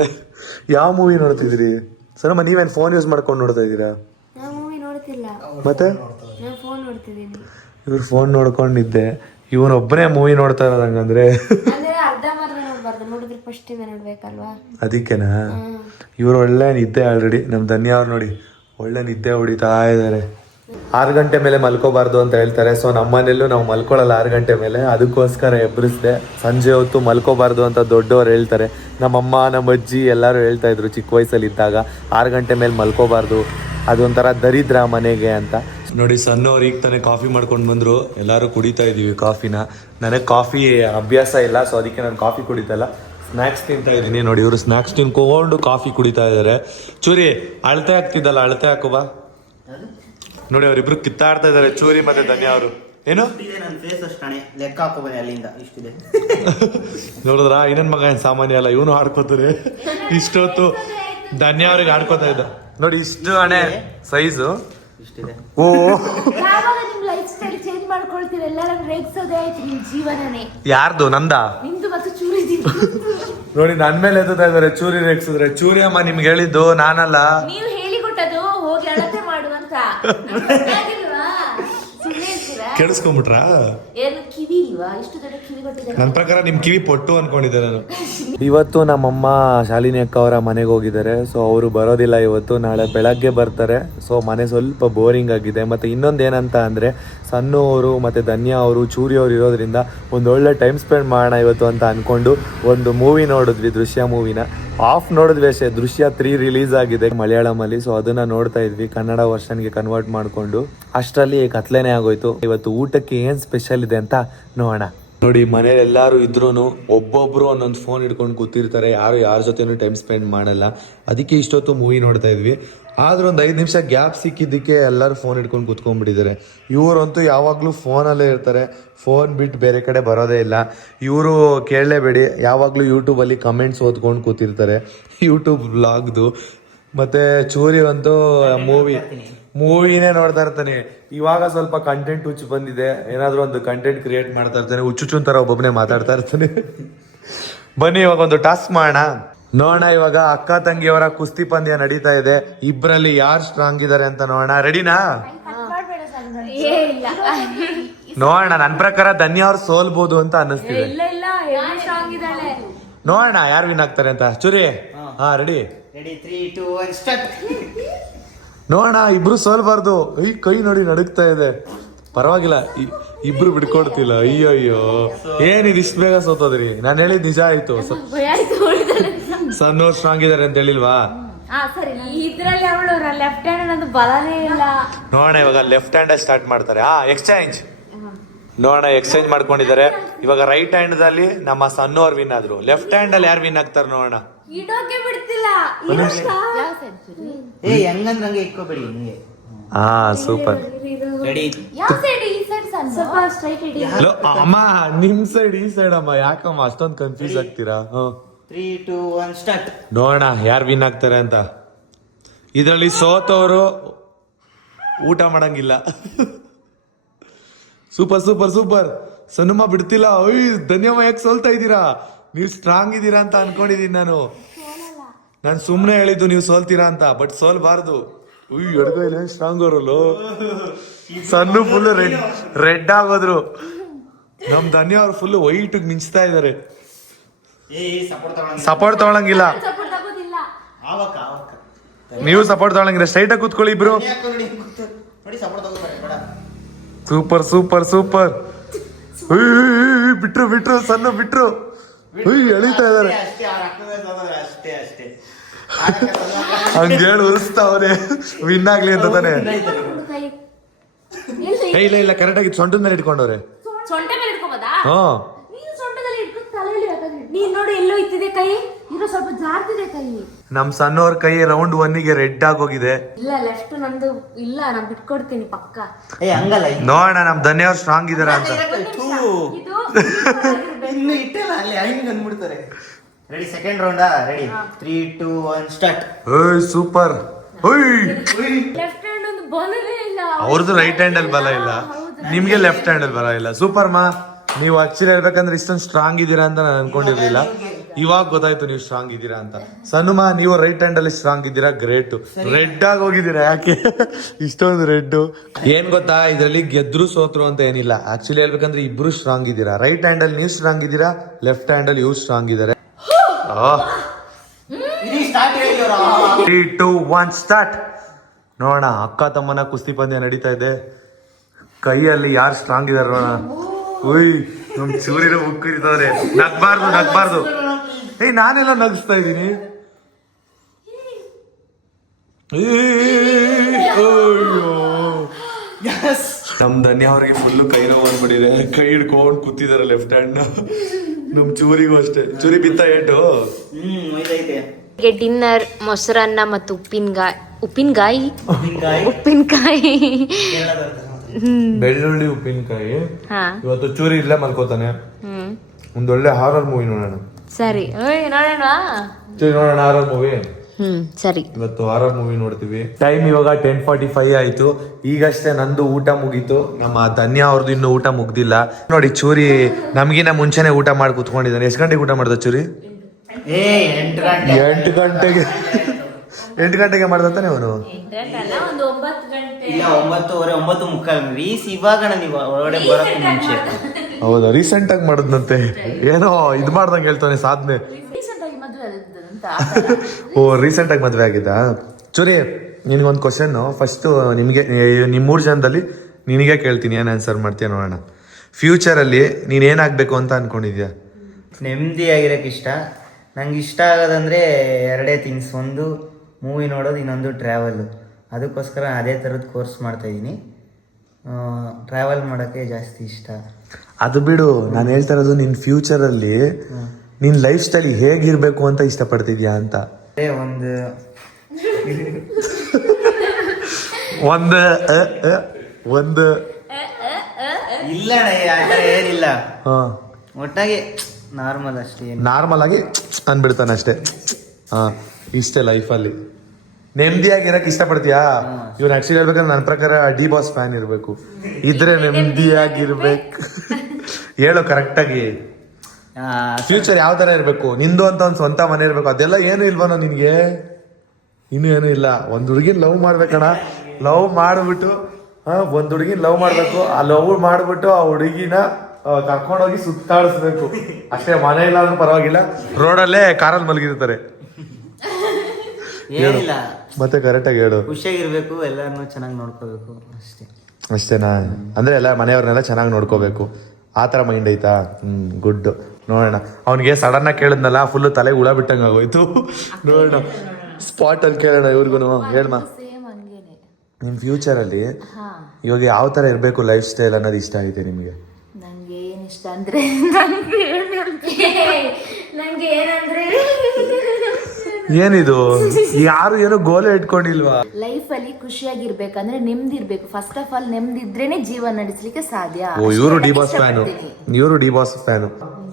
ಯಾವ ಮೂವಿ ನೋಡ್ತಿದ್ರಿ? ಸರಮ್ಮ, ನೀವೇನ್ ಫೋನ್ ಯೂಸ್ ಮಾಡ್ಕೊಂಡು ನೋಡ್ತಾ ಇದ್ದೀರಾ? ಮೂವಿ ನೋಡ್ತಿಲ್ಲ, ಮತ್ತೆ ನಾನು ಫೋನ್ ನೋಡ್ತಿದ್ದೀನಿ. ಇವ್ರು ಫೋನ್ ನೋಡ್ಕೊಂಡಿದ್ದೆ. ಇವನೊಬ್ಬನೇ ಮೂವಿ ನೋಡ್ತಾ ಇರೋದು ಹಂಗಂದ್ರೆ ಅಂದ್ರೆ ಅರ್ಧ ಮಾತ್ರ ನೋಡ್ಬಾರ್ದು, ನೋಡಿದ್ರೆ ಫಸ್ಟ್ ಇಂದ ನೋಡ್ಬೇಕಲ್ವಾ? ಅದಕ್ಕೆನಾ? ಇವ್ರು ಒಳ್ಳೆ ನಿದ್ದೆ ಆಲ್ರೆಡಿ. ನಮ್ ಧನ್ಯ ಅವ್ರು ನೋಡಿ ಒಳ್ಳೆ ನಿದ್ದೆ ಹೊಡಿತಾ ಇದ್ದಾರೆ. 6 ಗಂಟೆ ಮೇಲೆ ಮಲ್ಕೋಬಾರ್ದು ಅಂತ ಹೇಳ್ತಾರೆ. ಸೊ ನಮ್ಮನೇಲೂ ನಾವು ಮಲ್ಕೊಳ್ಳಲ್ಲ 6 ಗಂಟೆ ಮೇಲೆ. ಅದಕ್ಕೋಸ್ಕರ ಎಬ್ಬರಿಸಿದೆ. ಸಂಜೆ ಹೊತ್ತು ಮಲ್ಕೋಬಾರ್ದು ಅಂತ ದೊಡ್ಡವ್ರು ಹೇಳ್ತಾರೆ. ನಮ್ಮಮ್ಮ, ನಮ್ಮ ಅಜ್ಜಿ ಎಲ್ಲರೂ ಹೇಳ್ತಾ ಇದ್ರು ಚಿಕ್ಕ ವಯಸ್ಸಲ್ಲಿ ಇದ್ದಾಗ, 6 ಗಂಟೆ ಮೇಲೆ ಮಲ್ಕೋಬಾರ್ದು, ಅದೊಂಥರ ದರಿದ್ರ ಮನೆಗೆ ಅಂತ. ನೋಡಿ, ಸಣ್ಣವ್ರು ಈಗ ತಾನೇ ಕಾಫಿ ಮಾಡ್ಕೊಂಡು ಬಂದರು. ಎಲ್ಲರೂ ಕುಡಿತಾ ಇದ್ದೀವಿ ಕಾಫಿನ. ನನಗೆ ಕಾಫಿ ಅಭ್ಯಾಸ ಇಲ್ಲ, ಸೊ ಅದಕ್ಕೆ ನಾನು ಕಾಫಿ ಕುಡಿತಲ್ಲ, ಸ್ನ್ಯಾಕ್ಸ್ ತಿಂತಾ ಇದ್ದೀನಿ. ನೋಡಿ, ಇವರು ಸ್ನ್ಯಾಕ್ಸ್ ತಿನ್ಕೊಂಡು ಕಾಫಿ ಕುಡಿತಾ ಇದ್ದಾರೆ. ಚೂರಿ, ಅಳತೆ ಆಗ್ತಿದ್ದಲ್ಲ, ಅಳತೆ ಹಾಕುವ. ನೋಡಿ, ಅವರಿಬ್ರು ಕಿತ್ತಾಡ್ತಾ ಇದ್ದಾರೆ, ಚೂರಿ ಮತ್ತೆ ಧನ್ಯ ಅವರು. ಏನು ನನ್ನ ಫೇಸ್ ಅಷ್ಟೇ ಲೆಕ್ಕ ಹಾಕೋಬನ್ನಿ, ಅಲ್ಲಿಂದ ಇಷ್ಟಿದೆ. ನೋಡಿದ್ರ ಇನ್ನೇನ್ ಮಗ, ಏನ್ ಸಾಮಾನ್ಯ ಅಲ್ಲ. ಇವನು ಆಡ್ಕೋತಾರೆ. ಇಷ್ಟೊತ್ತು ಧನ್ಯ ಅವ್ರಿಗೆ ಆಡ್ಕೋತಾ ಇದ್ದ. ನೋಡಿ, ಇಷ್ಟು ಹಣೆ ಸೈಜು ಇಷ್ಟಿದೆ. ಓ, ಯಾವಾಗ ನಿಮ್ ಲೈಫ್ ಸ್ಟೈಲ್ ಚೇಂಜ್ ಮಾಡ್ಕೊಳ್ತೀರ? ಎಲ್ಲರೂ ರೇಗ್ಸೋದೇ ಆಯ್ತು ನಿಮ್ ಜೀವನನೇ. ಯಾರ್ದು? ನಂದ? ನಿಮ್ದು ಮತ್ತು ಚೂರಿದಿ. ನೋಡಿ, ನನ್ ಮೇಲೆ ಎತ್ತುತ್ತಾ ಇದಾರೆ. ಚೂರಿ ರೇಗ್ಸಿದ್ರೆ. ಚೂರಿ ಅಮ್ಮ ನಿಮ್ಗೆ ಹೇಳಿದ್ದು ನಾನಲ್ಲ. ನೀವು ಹೇಳಿಕೊಟ್ಟದು ಹೋಗಿ ಅಳತೆ ಮಾಡುವಂತ. ಸುಮ್ಮನೆ ಇರ್ತೀರಾ? ಕೇಳಿಸ್ಕೊಂಡ್ಬಿಟ್ರಾ? ಏನು ಕಿವಿ ಇಲ್ವಾ? ಇಷ್ಟು ದೊಡ್ಡ ಕಿವಿ ಕೊಟ್ಟಿದ್ದಾರೆ. ನನ್ನ ಪ್ರಕಾರ ನಿಮ್ ಕಿವಿ ಪೊಟ್ಟು ಅನ್ಕೊಂಡಿದ್ದೆ ನಾನು. ಇವತ್ತು ನಮ್ಮಮ್ಮ ಶಾಲಿನಿ ಅಕ್ಕ ಅವರ ಮನೆಗೆ ಹೋಗಿದ್ದಾರೆ. ಸೊ ಅವರು ಬರೋದಿಲ್ಲ ಇವತ್ತು, ನಾಳೆ ಬೆಳಗ್ಗೆ ಬರ್ತಾರೆ. ಸೊ ಮನೆ ಸ್ವಲ್ಪ ಬೋರಿಂಗ್ ಆಗಿದೆ. ಮತ್ತೆ ಇನ್ನೊಂದು ಏನಂತ ಅಂದ್ರೆ, ಸಣ್ಣ ಅವರು ಮತ್ತೆ ಧನ್ಯ ಅವರು, ಚೂರಿ ಅವರು ಇರೋದ್ರಿಂದ ಒಂದೊಳ್ಳೆ ಟೈಮ್ ಸ್ಪೆಂಡ್ ಮಾಡೋಣ ಇವತ್ತು ಅಂತ ಅನ್ಕೊಂಡು ಒಂದು ಮೂವಿ ನೋಡಿದ್ವಿ, ದೃಶ್ಯ ಮೂವಿನ. ಆಫ್ ನೋಡಿದ್ವಿ ಅಷ್ಟೇ. ದೃಶ್ಯ 3 ರಿಲೀಸ್ ಆಗಿದೆ ಮಲಯಾಳಮಲ್ಲಿ. ಸೊ ಅದನ್ನ ನೋಡ್ತಾ ಇದ್ವಿ ಕನ್ನಡ ವರ್ಷನ್ಗೆ ಕನ್ವರ್ಟ್ ಮಾಡ್ಕೊಂಡು. ಅಷ್ಟರಲ್ಲಿ ಕತ್ಲೇನೆ ಆಗೋಯ್ತು. ಇವತ್ತು ಊಟಕ್ಕೆ ಏನ್ ಸ್ಪೆಷಲ್ ಇದೆ ಅಂತ ನೋಡೋಣ. ನೋಡಿ, ಮನೇಲಿ ಎಲ್ಲಾರು ಇದ್ರು ಒಬ್ಬೊಬ್ರು ಒಂದೊಂದು ಫೋನ್ ಹಿಡ್ಕೊಂಡು ಕೂತಿರ್ತಾರೆ. ಯಾರು ಯಾರ ಜೊತೆನೂ ಟೈಮ್ ಸ್ಪೆಂಡ್ ಮಾಡಲ್ಲ. ಅದಕ್ಕೆ ಇಷ್ಟೊತ್ತು ಮೂವಿ ನೋಡ್ತಾ ಇದ್ವಿ. ಆದ್ರೆ ಒಂದು 5 ನಿಮಿಷ ಗ್ಯಾಪ್ ಸಿಕ್ಕಿದ್ದಕ್ಕೆ ಎಲ್ಲರೂ ಫೋನ್ ಹಿಡ್ಕೊಂಡು ಕೂತ್ಕೊಂಡ್ಬಿಟ್ಟಿದ್ದಾರೆ. ಇವರಂತೂ ಯಾವಾಗಲೂ ಫೋನಲ್ಲೇ ಇರ್ತಾರೆ. ಫೋನ್ ಬಿಟ್ಟು ಬೇರೆ ಕಡೆ ಬರೋದೇ ಇಲ್ಲ. ಇವರು ಕೇಳಲೇಬೇಡಿ, ಯಾವಾಗಲೂ ಯೂಟ್ಯೂಬಲ್ಲಿ ಕಮೆಂಟ್ಸ್ ಓದ್ಕೊಂಡು ಕೂತಿರ್ತಾರೆ, ಯೂಟ್ಯೂಬ್ ವ್ಲಾಗ್ದು. ಮತ್ತೆ ಚೂರಿ ಅಂತೂ ಮೂವಿನೇ ನೋಡ್ತಾ ಇರ್ತಾನೆ. ಇವಾಗ ಸ್ವಲ್ಪ ಕಂಟೆಂಟ್ ಹುಚ್ಚು ಬಂದಿದೆ. ಏನಾದರೂ ಒಂದು ಕಂಟೆಂಟ್ ಕ್ರಿಯೇಟ್ ಮಾಡ್ತಾ ಇರ್ತಾನೆ. ಹುಚ್ಚುಚ್ಚುನ್ ಥರ ಒಬ್ಬೊಬ್ಬನೇ ಮಾತಾಡ್ತಾ ಇರ್ತಾನೆ. ಬನ್ನಿ ಇವಾಗ ಒಂದು ಟಾಸ್ಕ್ ಮಾಡೋಣ. ನೋಡೋಣ, ಇವಾಗ ಅಕ್ಕ ತಂಗಿಯವರ ಕುಸ್ತಿ ಪಂದ್ಯ ನಡೀತಾ ಇದೆ. ಇಬ್ಬರಲ್ಲಿ ಯಾರು ಸ್ಟ್ರಾಂಗ್ ಇದ್ದಾರೆ ಅಂತ ನೋಡೋಣ. ರೆಡಿನಾ? ನೋಡೋಣ. ನನ್ನ ಪ್ರಕಾರ ಧನ್ಯ ಅವ್ರು ಸೋಲ್ಬೋದು ಅಂತ ಅನ್ನಿಸ್ತಿದೆ. ನೋಡೋಣ ಯಾರು ವಿನ್ ಆಗ್ತಾರೆ ಅಂತ. ಚೂರಿ, ಹಾ ರೆಡಿ? Ready, 3, 2, 1 start. ನೋಡೋಣ, ಇಬ್ರು ಸೋಲ್ಬಾರ್ದು. ಕೈ ನೋಡಿ ನಡುಗ್ತಾ ಇದೆ. ಪರವಾಗಿಲ್ಲ, ಇಬ್ರು ಬಿಡ್ಕೊಡ್ತಿಲ್ಲ. ಅಯ್ಯೋ, ಏನಿದು ಇಷ್ಟು ಬೇಗ ಸೋತೋದ್ರಿ? ನಾನು ಹೇಳಿದ್ ನಿಜ ಆಯ್ತು. ಸಣ್ಣವ್ರು ಸ್ಟ್ರಾಂಗ್ ಇದಾರೆ ಅಂತ ಹೇಳಿಲ್ವಾ? ಇದ್ರಲ್ಲಿ ಅವಳು ಲೆಫ್ಟ್ ಹ್ಯಾಂಡ್ ಅನ್ನೋದು ಬಲನೇ ಇಲ್ಲ. ನೋಡೋಣ, ಇವಾಗ ಲೆಫ್ಟ್ ಹ್ಯಾಂಡ್ ಸ್ಟಾರ್ಟ್ ಮಾಡ್ತಾರೆ. ಎಕ್ಸ್ಚೇಂಜ್ ನೋಡೋಣ, ಎಕ್ಸ್ಚೇಂಜ್ ಮಾಡ್ಕೊಂಡಿದ್ದಾರೆ. ಇವಾಗ ರೈಟ್ ಹ್ಯಾಂಡ್ ಅಲ್ಲಿ ನಮ್ಮ ಸಣ್ಣವ್ರು ವಿನ್ ಆದ್ರು. ಲೆಫ್ಟ್ ಹ್ಯಾಂಡ್ ಅಲ್ಲಿ ಯಾರು ವಿನ್ ಆಗ್ತಾರೆ ನೋಡೋಣ. ಇಡೋಕೆ ಬಿಡ್ತಿಲ್ಲ. ಹೆಂಗಂದ್ರೆ ಹಂಗೆ ಇಟ್ಕೋಬೇಡಿ ನಿಮಗೆ. ಹಾ, ಸೂಪರ್. ರೆಡಿ, ಯಾವ ಸೈಡ್? ಈ ಸೈಡ್ ಸ್ವಲ್ಪ ಸ್ಟ್ರೈಟ್ ಇಡಿ. ಅಮ್ಮ, ನಿಮ್ ಸೈಡ್ ಈ ಸೈಡ್ ಅಮ್ಮ. ಯಾಕಮ್ಮ ಅಷ್ಟೊಂದು ಕನ್ಫ್ಯೂಸ್ ಆಗ್ತೀರಾ? 3, 2, 1 ಸ್ಟಾರ್ಟ್. ನೋಡೋಣ ಯಾರು ವಿನ್ ಆಗ್ತಾರೆ ಅಂತ. ಇದರಲ್ಲಿ ಸೋತವರು ಊಟ ಮಾಡಂಗಿಲ್ಲ. Super super super. ಸಣ್ಣಮ್ಮ ಬಿಡ್ತಿಲ್ಲ. ಧನ್ಯಮ್ಮ, ಯಾಕೆ ಸೋಲ್ತಾ ಇದ್ದೀರಾ? ನೀವು ಸ್ಟ್ರಾಂಗ್ ಇದ್ದೀರಾ ಅಂತ ಅನ್ಕೊಂಡಿದೀನಿ ನಾನು ಸುಮ್ಮನೆ ಹೇಳಿದ್ದು ನೀವು ಸೋಲ್ತೀರಾ ಅಂತ. ಬಟ್ ಸೋಲ್ಬಾರ್ದು. ಎಡಗೈ ಸ್ಟ್ರಾಂಗ್ ಅವರಲ್ಲ. ಸಣ್ಣ ಫುಲ್ ರೆಡ್ ಆಗೋದ್ರು. ನಮ್ ಧನ್ಯ ಅವ್ರು ಫುಲ್ ವೈಟ್ ಮಿಂಚ್ತಾ ಇದಾರೆ. ಸಪೋರ್ಟ್ ತಗೊಳಂಗಿಲ್ಲ. ನೀವು ಸಪೋರ್ಟ್ ತಗೊಳಂಗಿಲ್ಲ. ಸ್ಟ್ರೈಟ್ ಆಗಿ ಕೂತ್ಕೊಳ್ಳಿ ಇಬ್ರು. Super super super. ಬಿಟ್ರು ಸಣ್ಣ ಬಿಟ್ರು. ಎಳಿತಾ ಇದಾರೆ. ಹಂಗೇಳು ಉರಿಸ್ತಾವ್ರೆ ವಿನ್ ಆಗ್ಲಿ ಅಂತ ತಾನೆ. ಇಲ್ಲ ಕರೆಕ್ಟ್ ಆಗಿ ಸೊಂಟದ ಮೇಲೆ ಇಟ್ಕೊಂಡವ್ರೆ. ಸೊಂಟ ಮೇಲೆ ಇಟ್ಕೋಬೋದಾ? ಹಾ, ನೀನು ಸೊಂಟದಲ್ಲಿ ಇಟ್ಕೊಂಡು ತಲೆಯಲ್ಲಿ ನೀನ್ ನೋಡಿ ಎಲ್ಲೋ ಇತ್ತಿದೆ ಕೈ. ಇರೋ ಸ್ವಲ್ಪ ಜಾರ್ತಿದೆ ಕೈ. ನಮ್ ಸಣ್ಣವ್ರ ಕೈ ರೌಂಡ್ 1ಗೆ ರೆಡ್ ಆಗೋಗಿದೆ. ಇಲ್ಲ ಲೆಫ್ಟ್ ನಂದು ಇಲ್ಲ, ನಾನು ಬಿಟ್ಕೊಡ್ತೀನಿ ಪಕ್ಕ. ಹಂಗಲ್ಲ ನೋಡೋಣ ನಮ್ ಧನ್ಯವ್ರು ಸ್ಟ್ರಾಂಗ್ ಇದಾರ ಅಂತ. ಇನ್ನು ಇಟ್ಟಲ್ಲ ಅಲ್ಲಿ ಹಂಗ್ ಅಂದ್ಬಿಡ್ತಾರೆ. ರೆಡಿ, ಸೆಕೆಂಡ್ ರೌಂಡಾ? Ready, 3, 2, 1 start. Super. Left hand ಒಂದು ಬಲನೇ ಇಲ್ಲ. ಅವ್ರದ್ದು ರೈಟ್ ಹ್ಯಾಂಡ್ ಅಲ್ಲಿ ಬಲ ಇಲ್ಲ, ನಿಮ್ಗೆ ಲೆಫ್ಟ್ ಹ್ಯಾಂಡ್ ಅಲ್ಲಿ ಬಲ ಇಲ್ಲ. ಸೂಪರ್ ಮಾ, ನೀವು ಆಕ್ಚುಲಿ ಹೇಳ್ಬೇಕಂದ್ರೆ ಇಷ್ಟೊಂದು ಸ್ಟ್ರಾಂಗ್ ಇದೀರಾ ಅಂತ ನಾನು ಅನ್ಕೊಂಡಿರ್ಲಿಲ್ಲ. ಇವಾಗ ಗೊತ್ತಾಯ್ತು ನೀವು ಸ್ಟ್ರಾಂಗ್ ಇದ್ದೀರಾ ಅಂತ. ಸನುಮಾ, ನೀವು ರೈಟ್ ಹ್ಯಾಂಡ್ ಅಲ್ಲಿ ಸ್ಟ್ರಾಂಗ್ ಇದ್ದೀರಾ, ಗ್ರೇಟ್. ರೆಡ್ ಆಗಿ ಹೋಗಿದ್ದೀರಾ, ಯಾಕೆ ಇಷ್ಟೊಂದು ರೆಡ್? ಏನ್ ಗೊತ್ತಾ, ಇದ್ರಲ್ಲಿ ಗೆದ್ರು ಸೋತ್ರು ಅಂತ ಏನಿಲ್ಲ. ಆಕ್ಚುಲಿ ಹೇಳ್ಬೇಕಂದ್ರೆ ಇಬ್ರು ಸ್ಟ್ರಾಂಗ್ ಇದ್ದೀರಾ. ರೈಟ್ ಹ್ಯಾಂಡ್ ಅಲ್ಲಿ ನೀವು ಸ್ಟ್ರಾಂಗ್ ಇದ್ದೀರಾ, ಲೆಫ್ಟ್ ಹ್ಯಾಂಡ್ ಅಲ್ಲಿ ಇವ್ರು ಸ್ಟ್ರಾಂಗ್ ಇದಾರೆ. 3, 2, 1 ಸ್ಟಾರ್ಟ್. ನೋಡೋಣ, ಅಕ್ಕ ತಮ್ಮನ ಕುಸ್ತಿ ಪಂದ್ಯ ನಡೀತಾ ಇದೆ. ಕೈಯಲ್ಲಿ ಯಾರು ಸ್ಟ್ರಾಂಗ್ ಇದಾರೆ ನೋಡೋಣ. ಉಯ್, ನಮ್ ಚೂರಿನ ಉಕ್ಕಿದ್ದಾರೆ. ನಗ್ಬಾರ್ದು. ನಾನೆಲ್ಲ ನಗಿಸ್ತಾ ಇದ್ದೀನಿ. ನಮ್ ಧನ್ಯ ಅವ್ರಿಗೆ ಫುಲ್ಲು ಕೈ ನೋವು ಅಂದ್ಬಿಟ್ಟಿದೆ. ಕೈ ಹಿಡ್ಕೊಂಡು ಕೂತಿದಾರೆ ಲೆಫ್ಟ್ ಹ್ಯಾಂಡ್. ನಮ್ ಚೂರಿಗೂ ಅಷ್ಟೇ. ಚೂರಿ ಬಿತ್ತ ಏಟು. ಒಯ್ದೈತೆ. ಡಿನ್ನರ್ ಮೊಸರನ್ನ ಮತ್ತು ಉಪ್ಪಿನಕಾಯಿ ಬೆಳ್ಳುಳ್ಳಿ ಉಪ್ಪಿನಕಾಯಿ. ಹಾ, ಇವತ್ತು ಚೂರಿ ಇಲ್ಲೇ ಮಲ್ಕೋತಾನೆ. ಒಂದೊಳ್ಳೆ ಹಾರರ್ ಮೂವಿ ನೋಡೋಣ. ಸರಿ, ನೋಡೋಣ. ಚೂರಿ ನೋಡೋಣ ಹಾರರ್ ಮೂವಿ. ಸರಿ, ಇವತ್ತು ಹಾರರ್ ಮೂವಿ ನೋಡ್ತೀವಿ. ಟೈಮ್ ಇವಾಗ 10:45 ಆಯ್ತು. ಈಗಷ್ಟೇ ನಂದು ಊಟ ಮುಗೀತು. ನಮ್ಮ ಧನ್ಯ ಅವ್ರದ್ದು ಇನ್ನೂ ಊಟ ಮುಗ್ದಿಲ್ಲ. ನೋಡಿ, ಚೂರಿ ನಮ್ಗಿನ್ನ ಮುಂಚೆನೆ ಊಟ ಮಾಡಿ ಕುತ್ಕೊಂಡಿದ್ದಾನೆ. ಎಷ್ಟು ಗಂಟೆಗೆ ಊಟ ಮಾಡ್ದ ಚೂರಿ? 8 ಗಂಟೆ. 8 ಗಂಟೆಗೆ ಮಾಡ್ದಾನೆ ಅವನು. ಒಂದು 9 ಗಂಟೆ. ಇಲ್ಲ, 9:30, 9:45 ರೀಸ್. ಇವಾಗ ನೀವು ಒಳಗಡೆ ಬರೋಕೆ ಮುಂಚೆ. ಹೌದಾ, ರೀಸೆಂಟ್ ಆಗಿ ಮಾಡಿದ್ನಂತೆ. ಏನೋ ಇದು ಮಾಡ್ದಂಗೆ ಹೇಳ್ತಾನೆ, ಸಾಧನೆ. ಓ, ರೀಸೆಂಟ್ ಆಗಿ ಮದ್ವೆ ಆಗಿದ್ದ. ಚೂರಿ, ನಿನ್ಗೊಂದು ಕ್ವಶನ್. ಫಸ್ಟ್ ನಿಮ್ಗೆ, ನಿಮ್ 3 ಜನದಲ್ಲಿ ನಿನಗೆ ಕೇಳ್ತೀನಿ, ಏನ್ ಆನ್ಸರ್ ಮಾಡ್ತೀಯ ನೋಡೋಣ. ಫ್ಯೂಚರಲ್ಲಿ ನೀನ್ ಏನಾಗ್ಬೇಕು ಅಂತ ಅನ್ಕೊಂಡಿದ್ಯಾ? ನೆಮ್ಮದಿಯಾಗಿರೋಕೆ ಇಷ್ಟ. ನಂಗೆ ಇಷ್ಟ ಆಗೋದಂದ್ರೆ 2 ಥಿಂಗ್ಸ್. ಒಂದು ಮೂವಿ ನೋಡೋದು, ಇನ್ನೊಂದು ಟ್ರಾವೆಲ್. ಅದಕ್ಕೋಸ್ಕರ ಅದೇ ಥರದ್ದು ಕೋರ್ಸ್ ಮಾಡ್ತಾಯಿದ್ದೀನಿ. ಟ್ರಾವೆಲ್ ಮಾಡೋಕ್ಕೆ ಜಾಸ್ತಿ ಇಷ್ಟ. ಅದು ಬಿಡು, ನಾನು ಹೇಳ್ತಾ ಇರೋದು ನಿನ್ನ ಫ್ಯೂಚರಲ್ಲಿ ನಿನ್ನ ಲೈಫ್ ಸ್ಟೈಲ್ ಹೇಗಿರ್ಬೇಕು ಅಂತ ಇಷ್ಟಪಡ್ತಿದ್ಯಾ ಅಂತ. ಒಂದು ಇಲ್ಲ, ಆ ಥರ ಏನಿಲ್ಲ. ಒಟ್ಟಾಗಿ ನಾರ್ಮಲ್ ಅಷ್ಟೇ. ನಾರ್ಮಲ್ ಆಗಿ ಅಂದ್ಬಿಡ್ತಾನೆ ಅಷ್ಟೇ. ಇಷ್ಟೇ ಲೈಫಲ್ಲಿ ನೆಮ್ಮದಿಯಾಗಿರಕ್ಕೆ ಇಷ್ಟಪಡ್ತೀಯಾ? ಇವ್ನು ಆಕ್ಚುಲಿ ಹೇಳ್ಬೇಕಂದ್ರೆ ನನ್ನ ಪ್ರಕಾರ ಡಿ ಬಾಸ್ ಫ್ಯಾನ್ ಇರಬೇಕು. ಇದ್ರೆ ನೆಮ್ಮದಿಯಾಗಿರ್ಬೇಕು. ಹೇಳು ಕರೆಕ್ಟಾಗಿ. ಫ್ಯೂಚರ್ ಯಾವ ತರ ಇರ್ಬೇಕು? ನಿಂದು ಅಂತ ಒಂದು ಸ್ವಂತ ಮನೆ ಇರ್ಬೇಕು. ಅದೆಲ್ಲ ಏನು ಇಲ್ವನೋ ನಿನ್ಗೆ? ಇನ್ನೂ ಏನು ಇಲ್ಲ. ಒಂದ್ ಹುಡುಗಿನ ಲವ್ ಮಾಡ್ಬೇಕಣ್ಣ. ಲವ್ ಮಾಡ್ಬಿಟ್ಟು ಒಂದ್ ಹುಡುಗಿನ ಲವ್ ಮಾಡ್ಬೇಕು. ಆ ಲವ್ ಮಾಡ್ಬಿಟ್ಟು ಆ ಹುಡುಗಿನ ಕರ್ಕೊಂಡೋಗಿ ಸುತ್ತಾಡಿಸ್ಬೇಕು ಅಷ್ಟೇ. ಮನೆ ಇಲ್ಲ ಅಂದ್ರೆ ಪರವಾಗಿಲ್ಲ, ರೋಡಲ್ಲೇ ಕಾರಲ್ಲಿ ಮಲಗಿರ್ತಾರೆ. ಏನಿಲ್ಲ, ಮತ್ತೆ ಕರೆಕ್ಟಾಗಿ ಹೇಳು. ಖುಷಿಯಾಗಿರ್ಬೇಕು, ಎಲ್ಲಾರನ್ನೂ ಚೆನ್ನಾಗಿ ನೋಡ್ಕೋಬೇಕು ಅಷ್ಟೇ. ಅಷ್ಟೇನಾ? ಅಂದ್ರೆ ಎಲ್ಲ ಮನೆಯವ್ರನ್ನೆಲ್ಲ ಚೆನ್ನಾಗಿ ನೋಡ್ಕೋಬೇಕು, ಆ ಥರ ಮೈಂಡ್ ಐತಾ? ಗುಡ್. ನೋಡೋಣ. ಅವ್ನಿಗೆ ಸಡನ್ ಆಗಿ ಕೇಳಿದ್ನಲ್ಲ, ಫುಲ್ ತಲೆಗೆ ಹುಳ ಬಿಟ್ಟಂಗೆ ಆಗೋಯ್ತು. ನೋಡೋಣ, ಸ್ಪಾಟ್ ಅಲ್ಲಿ ಕೇಳೋಣ ಇವ್ರಿಗೂ. ಹೇಳ್ಮ, ನಿಮ್ ಫ್ಯೂಚರಲ್ಲಿ ಇವಾಗ ಯಾವ ತರ ಇರ್ಬೇಕು ಲೈಫ್ ಸ್ಟೈಲ್ ಅನ್ನೋದು ಇಷ್ಟ ಐತೆ ನಿಮ್ಗೆ? ನಂಗೆ ಏನ್ ಇಷ್ಟ ಅಂದ್ರೆ, ನಂಗೆ ಏನಂದ್ರೆ ಏನಿದು, ಯಾರು ಏನೋ ಗೋಲೆ ಇಟ್ಕೊಂಡಿಲ್ವಾ? ಲೈಫ್ ಅಲ್ಲಿ ಖುಷಿಯಾಗಿರ್ಬೇಕಂದ್ರೆ ನೆಮ್ಮದಿ ಇರ್ಬೇಕು. ಫಸ್ಟ್ ಆಫ್ ಆಲ್ ನೆಮ್ಮದಿ ಇದ್ರೇನೆ ಜೀವನ ನಡೆಸಲಿಕ್ಕೆ ಸಾಧ್ಯ. ಓ, ಇವರು ಡಿ ಬಾಸ್ ಫ್ಯಾನು. ಇವರು ಡಿ ಬಾಸ್ ಫ್ಯಾನು.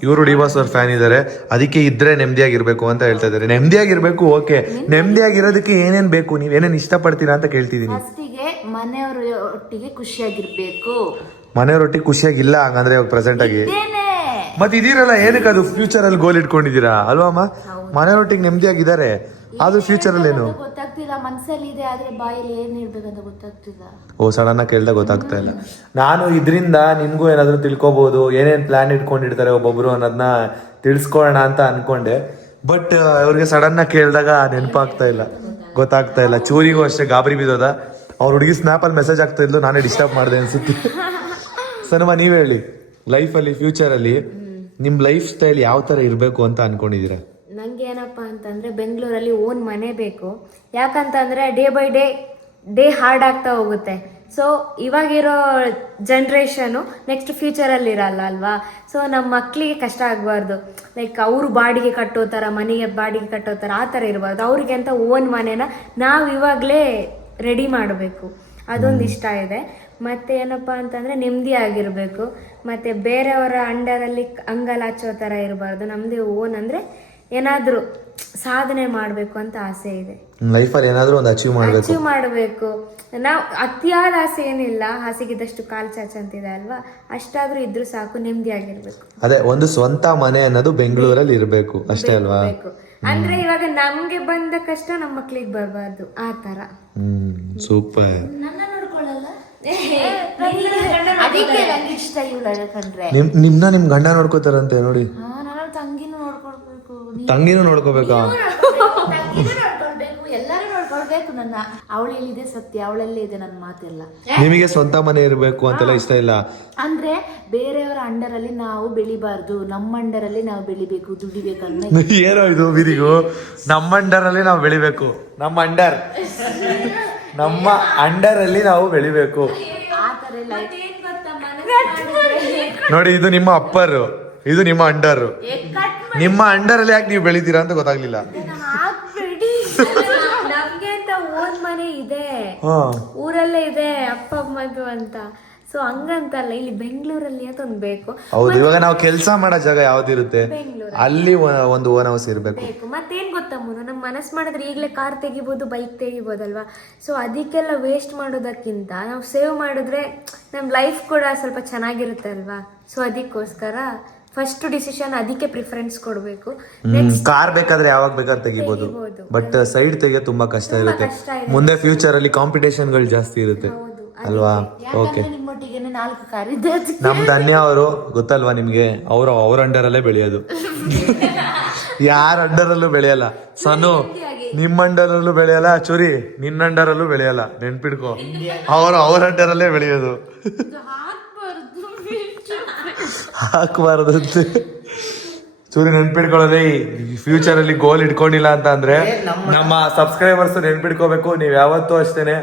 ಇವರು ಡಿ ಬಾಸ್ ಅವ್ರ ಫ್ಯಾನ್ ಇದಾರೆ. ಅದಕ್ಕೆ ಇದ್ರೆ ನೆಮ್ಮದಿಯಾಗಿರ್ಬೇಕು ಅಂತ ಹೇಳ್ತಾ ಇದಾರೆ. ನೆಮ್ಮದಿಯಾಗಿರ್ಬೇಕು, ಓಕೆ. ನೆಮ್ಮದಿಯಾಗಿರೋದಕ್ಕೆ ಏನೇನ್ ಬೇಕು, ನೀವ್ ಏನೇನ್ ಇಷ್ಟಪಡ್ತೀರಾ ಅಂತ ಕೇಳ್ತಿದೀನಿ. ಫಸ್ಟಿಗೆ ಮನೆಯವ್ರ ಒಟ್ಟಿಗೆ ಖುಷಿಯಾಗಿರ್ಬೇಕು. ಮನೆಯವ್ರೊಟ್ಟಿಗೆ ಖುಷಿಯಾಗಿಲ್ಲ ಹಂಗಂದ್ರೆ ಇವಾಗ ಪ್ರೆಸೆಂಟ್ ಆಗಿ ಮತ್ತೆ ಇದೀರಲ್ಲ, ಏನಕ್ಕೆ ಅದು ಫ್ಯೂಚರ್ ಅಲ್ಲಿ ಗೋಲ್ ಇಟ್ಕೊಂಡಿದ್ದೀರಾ ಅಲ್ವಮ್ಮ? ಮನೆಯವ್ರೊಟ್ಟಿಗೆ ನೆಮ್ಮದಿಯಾಗಿದ್ದಾರೆ, ಆದ್ರೂ ಫ್ಯೂಚರ್ ಅಲ್ಲಿ ಏನು ಗೊತ್ತಾಗ್ತಿಲ್ಲ. ಮನ್ಸಲ್ಲಿ ಇದೆ, ಆದ್ರೆ ಬಾಯಲ್ಲಿ ಏನ್ ಇರ್ಬೇಕಂತ ಗೊತ್ತಾಗ್ತಿಲ್ಲ. ಓ, ಸಡನ್ ಆಗಿ ಕೇಳ್ದಾಗ ಗೊತ್ತಾಗ್ತಾ ಇಲ್ಲ. ನಾನು ಇದರಿಂದ ನಿನ್ಗೂ ಏನಾದ್ರು ತಿಳ್ಕೊಬಹುದು, ಏನೇನ್ ಪ್ಲಾನ್ ಇಟ್ಕೊಂಡಿರ್ತಾರೆ ಒಬ್ಬೊಬ್ರು ಅನ್ನೋದನ್ನ ತಿಳಿಸ್ಕೊಳ್ಳೋಣ ಅಂತ ಅನ್ಕೊಂಡೆ. ಬಟ್ ಅವ್ರಿಗೆ ಸಡನ್ ಆಗಿ ಕೇಳಿದಾಗ ನೆನಪಾಗ್ತಾ ಇಲ್ಲ, ಗೊತ್ತಾಗ್ತಾ ಇಲ್ಲ. ಚೂರಿಗೂ ಅಷ್ಟೇ ಗಾಬರಿ ಬಿದ್ದೋದ. ಅವ್ರ ಹುಡುಗಿ ಸ್ನ್ಯಾಪ್ ಅಲ್ಲಿ ಮೆಸೇಜ್ ಆಗ್ತಾ ಇದ್ಲು, ನಾನೇ ಡಿಸ್ಟರ್ಬ್ ಮಾಡಿದೆ ಅನ್ಸುತ್ತೆ. ಸನಮ, ನೀವ್ ಹೇಳಿ, ಲೈಫಲ್ಲಿ ಫ್ಯೂಚರಲ್ಲಿ ನಿಮ್ ಲೈಫ್ ಸ್ಟೈಲ್ ಯಾವ ತರ ಇರ್ಬೇಕು ಅಂತ ಅನ್ಕೊಂಡಿದೀರಾ? ನಂಗೆ ಏನಪ್ಪಾ ಅಂತಂದ್ರೆ, ಬೆಂಗಳೂರಲ್ಲಿ ಓನ್ ಮನೆ ಬೇಕು. ಯಾಕಂತಂದ್ರೆ ಡೇ ಬೈ ಡೇ ಹಾರ್ಡ್ ಆಗ್ತಾ ಹೋಗುತ್ತೆ. ಸೊ ಇವಾಗಿರೋ ಜನ್ರೇಷನು ನೆಕ್ಸ್ಟ್ ಫ್ಯೂಚರಲ್ಲಿ ಇರಲ್ಲ ಅಲ್ವಾ. ಸೊ ನಮ್ಮ ಮಕ್ಕಳಿಗೆ ಕಷ್ಟ ಆಗಬಾರ್ದು. ಲೈಕ್ ಅವರು ಬಾಡಿಗೆ ಕಟ್ಟೋ ಥರ, ಮನೆಗೆ ಬಾಡಿಗೆ ಕಟ್ಟೋ ಥರ ಆ ಥರ ಇರಬಾರ್ದು. ಅವ್ರಿಗೆ ಅಂತ ಓನ್ ಮನೇನ ನಾವು ಇವಾಗಲೇ ರೆಡಿ ಮಾಡಬೇಕು. ಅದೊಂದು ಇಷ್ಟ ಇದೆ. ಮತ್ತು ಏನಪ್ಪ ಅಂತಂದರೆ ನೆಮ್ಮದಿ ಆಗಿರಬೇಕು. ಮತ್ತು ಬೇರೆಯವರ ಅಂಡರಲ್ಲಿ ಅಂಗಲಾಚೋ ಥರ ಇರಬಾರ್ದು. ನಮ್ಮದೇ ಓನ್ ಅಂದರೆ ಏನಾದರೂ ಸಾಧನೆ ಮಾಡಬೇಕು ಅಂತ ಆಸೆ ಇದೆ. ಲೈಫಲ್ಲಿ ಏನಾದರೂ ಒಂದು ಅಚೀವ್ ಮಾಡಬೇಕು. ನಾವು ಅತಿಯಾದ ಆಸೆ ಏನಿಲ್ಲ, ಹಾಸಿಗಿದ್ದಷ್ಟು ಕಾಲು ಚಾಚ ಅಂತಿದೆ ಅಲ್ವಾ, ಅಷ್ಟಾದ್ರೂ ಇದ್ರೂ ಸಾಕು, ನೆಮ್ಮದಿಯಾಗಿರ್ಬೇಕು. ಅದೇ ಒಂದು ಸ್ವಂತ ಮನೆ ಅನ್ನೋದು ಬೆಂಗಳೂರಲ್ಲಿ ಇರಬೇಕು ಅಷ್ಟೇ ಅಲ್ವಾ. ಅಂದ್ರೆ ಇವಾಗ ನಮ್ಗೆ ಬಂದ ಕಷ್ಟ ನಮ್ಮ ಮಕ್ಳಿಗೆ ಬರಬಾರ್ದು, ಆ ತರ. ಸೂಪರ್. ಅದಕ್ಕೆ ನಂಗೆ ಇಷ್ಟ ಇವಳ ಕಂಡ್ರೆ. ನಿಮ್ನ ನಿಮ್ ಗಂಡ ನೋಡ್ಕೋತಾರಂತೆ ನೋಡಿ. ನಾನು ತಂಗಿನೂ ನೋಡ್ಕೊಳ್ಬೇಕು, ತಂಗಿನೂ ನೋಡ್ಕೋಬೇಕಾ? ನೋಡ್ಕೊಳ್ಬೇಕು, ಎಲ್ಲರೂ ನೋಡ್ಕೊಳ್ಬೇಕು. ನನ್ನ ಅವಳಲ್ಲಿದೆ ಸತ್ಯ, ಅವಳಲ್ಲೇ ಇದೆ ನನ್ನ ಮಾತೆಲ್ಲ. ನಿಮಗೆ ಸ್ವಂತ ಮನೆ ಇರಬೇಕು ಅಂತೆಲ್ಲ ಇಷ್ಟ ಇಲ್ಲ ಅಂದ್ರೆ ಬೇರೆಯವರ ಅಂಡರ್ ಅಲ್ಲಿ ನಾವು ಬೆಳಿಬಾರ್ದು, ನಮ್ಮ ಅಂಡರ್ ಅಲ್ಲಿ ನಾವು ಬೆಳಿಬೇಕು, ದುಡಿಬೇಕನ್ನ. ಏನೋ ಇದು ಬಿದಿಗೂ, ನಮ್ಮ ಅಂಡರ್ ಅಲ್ಲಿ ನಾವು ಬೆಳಿಬೇಕು. ನಮ್ಮ ಅಂಡರ್ ಅಲ್ಲಿ ನಾವು ಬೆಳಿಬೇಕು. ನೋಡಿ, ಇದು ನಿಮ್ಮ ಅಪ್ಪರು, ಇದು ನಿಮ್ಮ ಅಂಡರ್. ನಿಮ್ಮ ಅಂಡರ್ ಅಲ್ಲಿ ಯಾಕೆ ನೀವು ಬೆಳಿತೀರಾ ಅಂತ ಗೊತ್ತಾಗ್ಲಿಲ್ಲ. ನಮ್ಗೆ ಅಂತ ಓನ್ ಮನೆ ಇದೆ, ಊರಲ್ಲೇ ಇದೆ ಅಪ್ಪ ಅಮ್ಮದು ಅಂತ. ಸೊ ಹಂಗಂತಲ್ಲ, ಇಲ್ಲಿ ಬೆಂಗಳೂರಲ್ಲಿ ಅಂತ ಒಂದು ಬೇಕು. ಹೌದು, ಇವಾಗ ನಾವು ಕೆಲಸ ಮಾಡೋ ಜಾಗ ಯಾವ್ದಿರುತ್ತೆ ಅಲ್ಲಿ ಒಂದು ಓನ್ ಹೌಸ್ ಇರಬೇಕು. ಮತ್ತೇನ್ ಗೊತ್ತಾ ಮುನು, ನಮ್ ಮನಸ್ಸು ಮಾಡಿದ್ರೆ ಈಗಲೇ ಕಾರ್ ತೆಗಿಬೋದು, ಬೈಕ್ ತೆಗಿಬೋದಲ್ವಾ. ಸೊ ಅದಕ್ಕೆಲ್ಲ ವೇಸ್ಟ್ ಮಾಡೋದಕ್ಕಿಂತ ನಾವು ಸೇವ್ ಮಾಡಿದ್ರೆ ನಮ್ ಲೈಫ್ ಕೂಡ ಸ್ವಲ್ಪ ಚೆನ್ನಾಗಿರುತ್ತೆ ಅಲ್ವಾ. ಸೊ ಅದಕ್ಕೋಸ್ಕರ ಫಸ್ಟ್ ಡಿಸಿಷನ್ ಅದಕ್ಕೆ ಪ್ರಿಫರೆನ್ಸ್ ಕೊಡಬೇಕು. ಕಾರ್ ಬೇಕಾದ್ರೆ ಯಾವಾಗ ಬೇಕಾದ್ರೆ ತೆಗಿಬಹುದು, ಬಟ್ ಸೈಡ್ ತೆಗಿಯೋದು ತುಂಬಾ ಕಷ್ಟ ಇರುತ್ತೆ. ಮುಂದೆ ಫ್ಯೂಚರ್ ಅಲ್ಲಿ ಕಾಂಪಿಟೇಷನ್ಗಳು ಜಾಸ್ತಿ ಇರುತ್ತೆ ಅಲ್ವಾ. ಓಕೆ, ನಿಮ್ಮೊಟ್ಟಿಗೆ 4 ಕಾರ್ ಇದೆ. ನಮ್ ಧನ್ಯ ಅವರು ಗೊತ್ತಲ್ವಾ ನಿಮ್ಗೆ, ಅವ್ರ ಅಂಡರ್ ಅಲ್ಲೇ ಬೆಳೆಯೋದು. ಯಾರ ಅಂಡರ್ ಅಲ್ಲೂ ಬೆಳೆಯಲ್ಲ. ಸನು ನಿಮ್ಮ ಅಂಡರ್ ಅಲ್ಲೂ ಬೆಳೆಯಲ್ಲ, ಚೂರಿ ನಿನ್ನ ಅಂಡರ್ ಅಲ್ಲೂ ಬೆಳೆಯಲ್ಲ. ನೆನ್ಪಿಡ್ಕೊ, ಅವ್ರ ಅಂಡರ್ ಅಲ್ಲೇ ಬೆಳೆಯೋದು. ಹಾಕ್ಬಾರ್ದಂತೆ ಚೂರಿ, ನೆನ್ಪಿಡ್ಕೊಳ್ಳೋದೇ. ಫ್ಯೂಚರ್ ಅಲ್ಲಿ ಗೋಲ್ ಇಟ್ಕೊಂಡಿಲ್ಲ ಅಂತ ಅಂದ್ರೆ ನಮ್ಮ ಸಬ್ಸ್ಕ್ರೈಬರ್ಸ್ ನೆನ್ಪಿಡ್ಕೋಬೇಕು. ನೀವ್ ಯಾವತ್ತೂ ಅಷ್ಟೇನೆ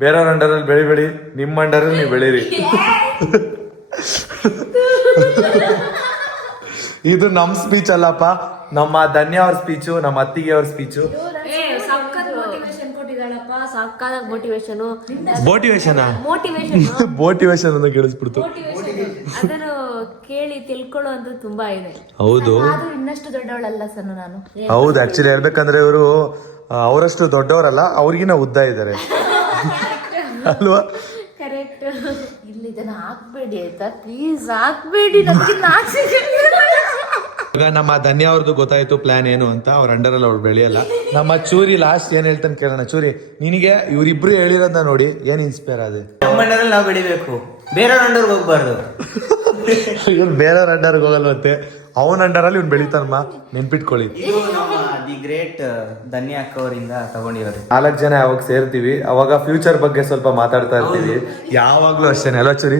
ಬೇರೆಯವ್ರ ಅಂಡರಲ್ಲಿ ಬೆಳಿಬೇಡಿ, ನಿಮ್ಮ ಅಂಡರಲ್ಲಿ ನೀವು ಬೆಳೀರಿ. ಇದು ನಮ್ ಸ್ಪೀಚ್ ಅಲ್ಲಪ್ಪ, ನಮ್ಮ ಧನ್ಯ ಅವ್ರ ಸ್ಪೀಚು, ನಮ್ಮ ಅತ್ತಿಗೆ ಅವ್ರ ಸ್ಪೀಚು. ಮೋಟಿವೇಶನ್ ಅಂತ ಕೇಳಿಸ್ಬಿಡ್ತು. ಅದನ್ನು ಕೇಳಿ ತಿಳ್ಕೊಳ್ಳೋ ಅಂತ ತುಂಬಾ ಇದೆ. ಹೌದು, ಇನ್ನಷ್ಟು ದೊಡ್ಡವಳಲ್ಲ ಸಣ್ಣ ನಾನು. ಹೌದು, ಆಕ್ಚುಲಿ ಹೇಳ್ಬೇಕಂದ್ರೆ ಇವರು ಅವರಷ್ಟು ದೊಡ್ಡವರಲ್ಲ, ಅವ್ರಿಗಿನ ಉದ್ದ ಇದ್ದಾರೆ ಅಲ್ವಾ. ಕರೆಕ್ಟ್. ಇಲ್ಲಿ ಇದನ್ನ ಹಾಕ್ಬೇಡಿ ಆಯ್ತಾ, ಪ್ಲೀಸ್ ಹಾಕ್ಬೇಡಿ, ನಮ್ಗೆ ನಾಚಿಕೆ. ಈಗ ನಮ್ಮ ಧನ್ಯ ಅವ್ರದ್ದು ಗೊತ್ತಾಯ್ತು ಪ್ಲಾನ್ ಏನು ಅಂತ. ಅವ್ರ ಅಂಡರಲ್ಲಿ ಅವ್ರು ಬೆಳೆಯಲ್ಲ. ನಮ್ಮ ಚೂರಿ ಲಾಸ್ಟ್ ಏನ್ ಹೇಳ್ತಾನೆ ಕೇಳೋಣ. ಚೂರಿ, ನಿನಗೆ ಇವ್ರಿಬ್ರು ಹೇಳಿರೋದನ್ನ ನೋಡಿ ಏನ್ ಇನ್ಸ್ಪೈರ್ ಆದೆ? ನಮ್ಮ ಅಂಡರಲ್ಲಿ ನಾವು ಬೆಳಿಬೇಕು, ಬೇರೆಯವ್ರ ಅಂಡರ್ಗೆ ಹೋಗ್ಬಾರ್ದು. ಇವ್ರು ಬೇರೆಯವ್ರ ಅಂಡರ್ಗೆ ಹೋಗಲ್ವಂತೆ, ಅವನ ಅಂಡರಲ್ಲಿ ಇವ್ನು ಬೆಳಿತಾನಮ್ಮ, ನೆನ್ಪಿಟ್ಕೊಳ್ಳಿ. ಇದು ನಮ್ಮ ದಿ ಗ್ರೇಟ್ ಧನ್ಯ ಅಕ್ಕ ಅವರಿಂದ ತಗೊಂಡಿರೋದು. 4 ಜನ ಯಾವಾಗ ಸೇರ್ತೀವಿ ಅವಾಗ ಫ್ಯೂಚರ್ ಬಗ್ಗೆ ಸ್ವಲ್ಪ ಮಾತಾಡ್ತಾ ಇರ್ತೀವಿ. ಯಾವಾಗ್ಲೂ ಅಷ್ಟೇನೆ ಅಲ್ವಾ ಚೂರಿ?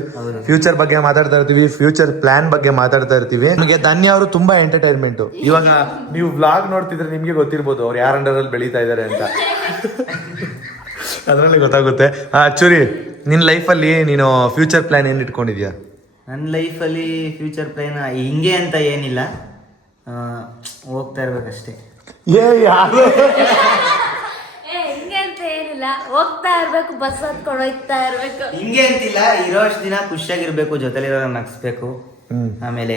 ಫ್ಯೂಚರ್ ಬಗ್ಗೆ ಮಾತಾಡ್ತಾ ಇರ್ತೀವಿ, ಫ್ಯೂಚರ್ ಪ್ಲಾನ್ ಬಗ್ಗೆ ಮಾತಾಡ್ತಾ ಇರ್ತೀವಿ. ನಮಗೆ ಧನ್ಯ ಅವರು ತುಂಬಾ ಎಂಟರ್ಟೈನ್ಮೆಂಟ್. ಇವಾಗ ನೀವು ವ್ಲಾಗ್ ನೋಡ್ತಿದ್ರೆ ನಿಮ್ಗೆ ಗೊತ್ತಿರ್ಬೋದು ಅವ್ರು ಯಾರ ಅಂಡರಲ್ಲಿ ಬೆಳೀತಾ ಇದಾರೆ ಅಂತ. ಅದರಲ್ಲಿ ಗೊತ್ತಾಗುತ್ತೆ. ಚೂರಿ, ನಿನ್ ಲೈಫಲ್ಲಿ ನೀನು ಫ್ಯೂಚರ್ ಪ್ಲಾನ್ ಏನ್ ಇಟ್ಕೊಂಡಿದ್ಯಾ? ನನ್ನ ಲೈಫಲ್ಲಿ ಫ್ಯೂಚರ್ ಪ್ಲಾನ್ ಹಿಂಗೆ ಅಂತ ಏನಿಲ್ಲ, ಹೋಗ್ತಾ ಇರ್ಬೇಕಷ್ಟೇ. ಹಿಂಗೆ ಅಂತ ಏನಿಲ್ಲ, ಹೋಗ್ತಾ ಇರ್ಬೇಕು, ಬಸ್ ಹತ್ಕೊಂಡು ಹೋಗ್ತಾ ಇರ್ಬೇಕು. ಹಿಂಗೆ ಅಂತಿಲ್ಲ, ಇರೋಷ್ಟು ದಿನ ಖುಷಿಯಾಗಿರ್ಬೇಕು, ಜೊತೆಲಿರೋ ನಗಿಸ್ಬೇಕು, ಆಮೇಲೆ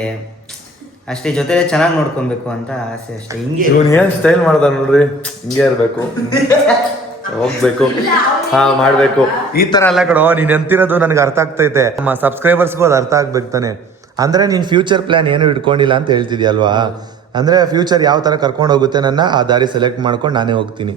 ಅಷ್ಟೇ, ಜೊತೆ ಚೆನ್ನಾಗಿ ನೋಡ್ಕೊಬೇಕು ಅಂತ ಆಸೆ ಅಷ್ಟೇ. ಹಿಂಗೆ ಇವನು ಏನ್ ಸ್ಟೈಲ್ ಮಾಡ್ದ ನೋಡ್ರಿ, ಹಿಂಗೆ ಇರ್ಬೇಕು, ಹೋಗ್ಬೇಕು, ಮಾಡ್ಬೇಕು, ಈ ತರ ಎಲ್ಲ ಕಡೆ. ನೀನ್ ಎಂತಿರೋದು ನನಗೆ ಅರ್ಥ ಆಗ್ತೈತೆ, ನಮ್ಮ ಸಬ್ಸ್ಕ್ರೈಬರ್ಸ್ಗೂ ಅದು ಅರ್ಥ ಆಗ್ಬೇಕು ತಾನೆ. ಅಂದ್ರೆ ನೀನ್ ಫ್ಯೂಚರ್ ಪ್ಲಾನ್ ಏನು ಇಟ್ಕೊಂಡಿಲ್ಲ ಅಂತ ಹೇಳ್ತಿದ್ಯಲ್ವಾ. ಅಂದ್ರೆ ಫ್ಯೂಚರ್ ಯಾವ ತರ ಕರ್ಕೊಂಡು ಹೋಗುತ್ತೆ ನನ್ನ, ಆ ದಾರಿ ಸೆಲೆಕ್ಟ್ ಮಾಡ್ಕೊಂಡು ನಾನೇ ಹೋಗ್ತೀನಿ.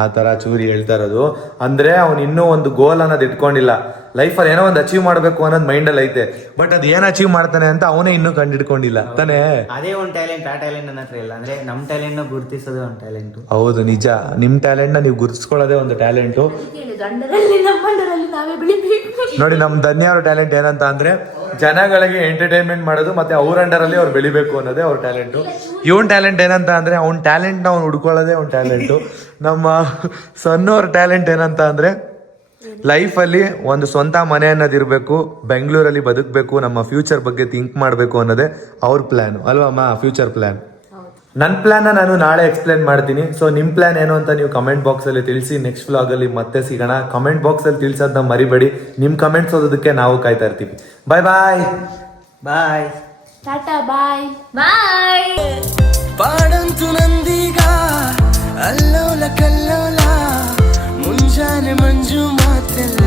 ಆ ತರ ಚೂರಿ ಹೇಳ್ತಾ ಇರೋದು. ಅಂದ್ರೆ ಅವ್ನು ಇನ್ನೂ ಒಂದು ಗೋಲ್ ಅನ್ನೋದು ಇಟ್ಕೊಂಡಿಲ್ಲ. ಲೈಫಲ್ಲಿ ಏನೋ ಒಂದು ಅಚೀವ್ ಮಾಡ್ಬೇಕು ಅನ್ನೋದು ಮೈಂಡಲ್ಲಿ ಐತೆ, ಬಟ್ ಅದು ಏನ್ ಅಚೀವ್ ಮಾಡ್ತಾನೆ ಅಂತ ಅವನೇ ಇನ್ನೂ ಕಂಡಿಡ್ಕೊಂಡಿಲ್ಲ ತಾನೇ. ಅದೇ ಒಂದು ಟ್ಯಾಲೆಂಟ್. ಆ ಟ್ಯಾಲೆಂಟ್ ನನ್ನ ಹತ್ರ ಇಲ್ಲ. ಅಂದ್ರೆ ನಮ್ಮ ಟ್ಯಾಲೆಂಟ್ ನ ಗುರುತಿಸೋದೇ ಒಂದು ಟ್ಯಾಲೆಂಟ್. ಹೌದು, ನಿಜ. ನಿಮ್ ಟ್ಯಾಲೆಂಟ್ ನ ನೀವು ಗುರುತಿಸ್ಕೊಳ್ಳೋದೇ ಒಂದು ಟ್ಯಾಲೆಂಟು. ನಾವೇ ಬೆಳಿಬೇಕು. ನೋಡಿ, ನಮ್ ಧನ್ಯ ಅವ್ರ ಟ್ಯಾಲೆಂಟ್ ಏನಂತ ಅಂದ್ರೆ ಜನಗಳಿಗೆ ಎಂಟರ್ಟೈನ್ಮೆಂಟ್ ಮಾಡೋದು, ಮತ್ತೆ ಅವ್ರ ಅಂಡರಲ್ಲಿ ಅವ್ರು ಬೆಳಿಬೇಕು ಅನ್ನೋದೇ ಅವ್ರ ಟ್ಯಾಲೆಂಟು. ಇವನ್ ಟ್ಯಾಲೆಂಟ್ ಏನಂತ ಅಂದ್ರೆ ಅವ್ನ ಟ್ಯಾಲೆಂಟ್ ನ ಅವ್ನು ಹುಡ್ಕೊಳ್ಳೋದೇ ಅವ್ನ ಟ್ಯಾಲೆಂಟು. ನಮ್ಮ ಸಣ್ಣವ್ರ ಟ್ಯಾಲೆಂಟ್ ಏನಂತ ಅಂದ್ರೆ ಲೈಫಲ್ಲಿ ಒಂದು ಸ್ವಂತ ಮನೆ ಅನ್ನೋದಿರಬೇಕು, ಬೆಂಗಳೂರಲ್ಲಿ ಬದುಕಬೇಕು, ನಮ್ಮ ಫ್ಯೂಚರ್ ಬಗ್ಗೆ ಥಿಂಕ್ ಮಾಡಬೇಕು ಅನ್ನೋದೇ ಅವ್ರ ಪ್ಲ್ಯಾನ್ ಅಲ್ವಮ್ಮ? Future plan. ನನ್ನ ಪ್ಲ್ಯಾನ್ನ ನಾನು ನಾಳೆ ಎಕ್ಸ್ಪ್ಲೇನ್ ಮಾಡ್ತೀನಿ. ಸೊ ನಿಮ್ಮ ಪ್ಲ್ಯಾನ್ ಏನು ಅಂತ ನೀವು ಕಮೆಂಟ್ ಬಾಕ್ಸಲ್ಲಿ ತಿಳಿಸಿ. ನೆಕ್ಸ್ಟ್ ವ್ಲಾಗಲ್ಲಿ ಮತ್ತೆ ಸಿಗೋಣ. ಕಮೆಂಟ್ ಬಾಕ್ಸಲ್ಲಿ ತಿಳಿಸೋದನ್ನ ಮರಿಬೇಡಿ. ನಿಮ್ಮ ಕಮೆಂಟ್ಸ್ ಓದೋದಕ್ಕೆ ನಾವು ಕಾಯ್ತಾ ಇರ್ತೀವಿ. ಬಾಯ್ ಬಾಯ್ ಬಾಯ್. ಟಾಟಾ ಬಾಯ್. ಬಾಯ್. ಪಾಡಂತು ನಂದೀಗ ಅಲ್ಲೋಲ ಕಲ್ಲೋಲ ಮುಂಜಾನೆ ಮಂಜು ಮಾತೆಲ್ಲ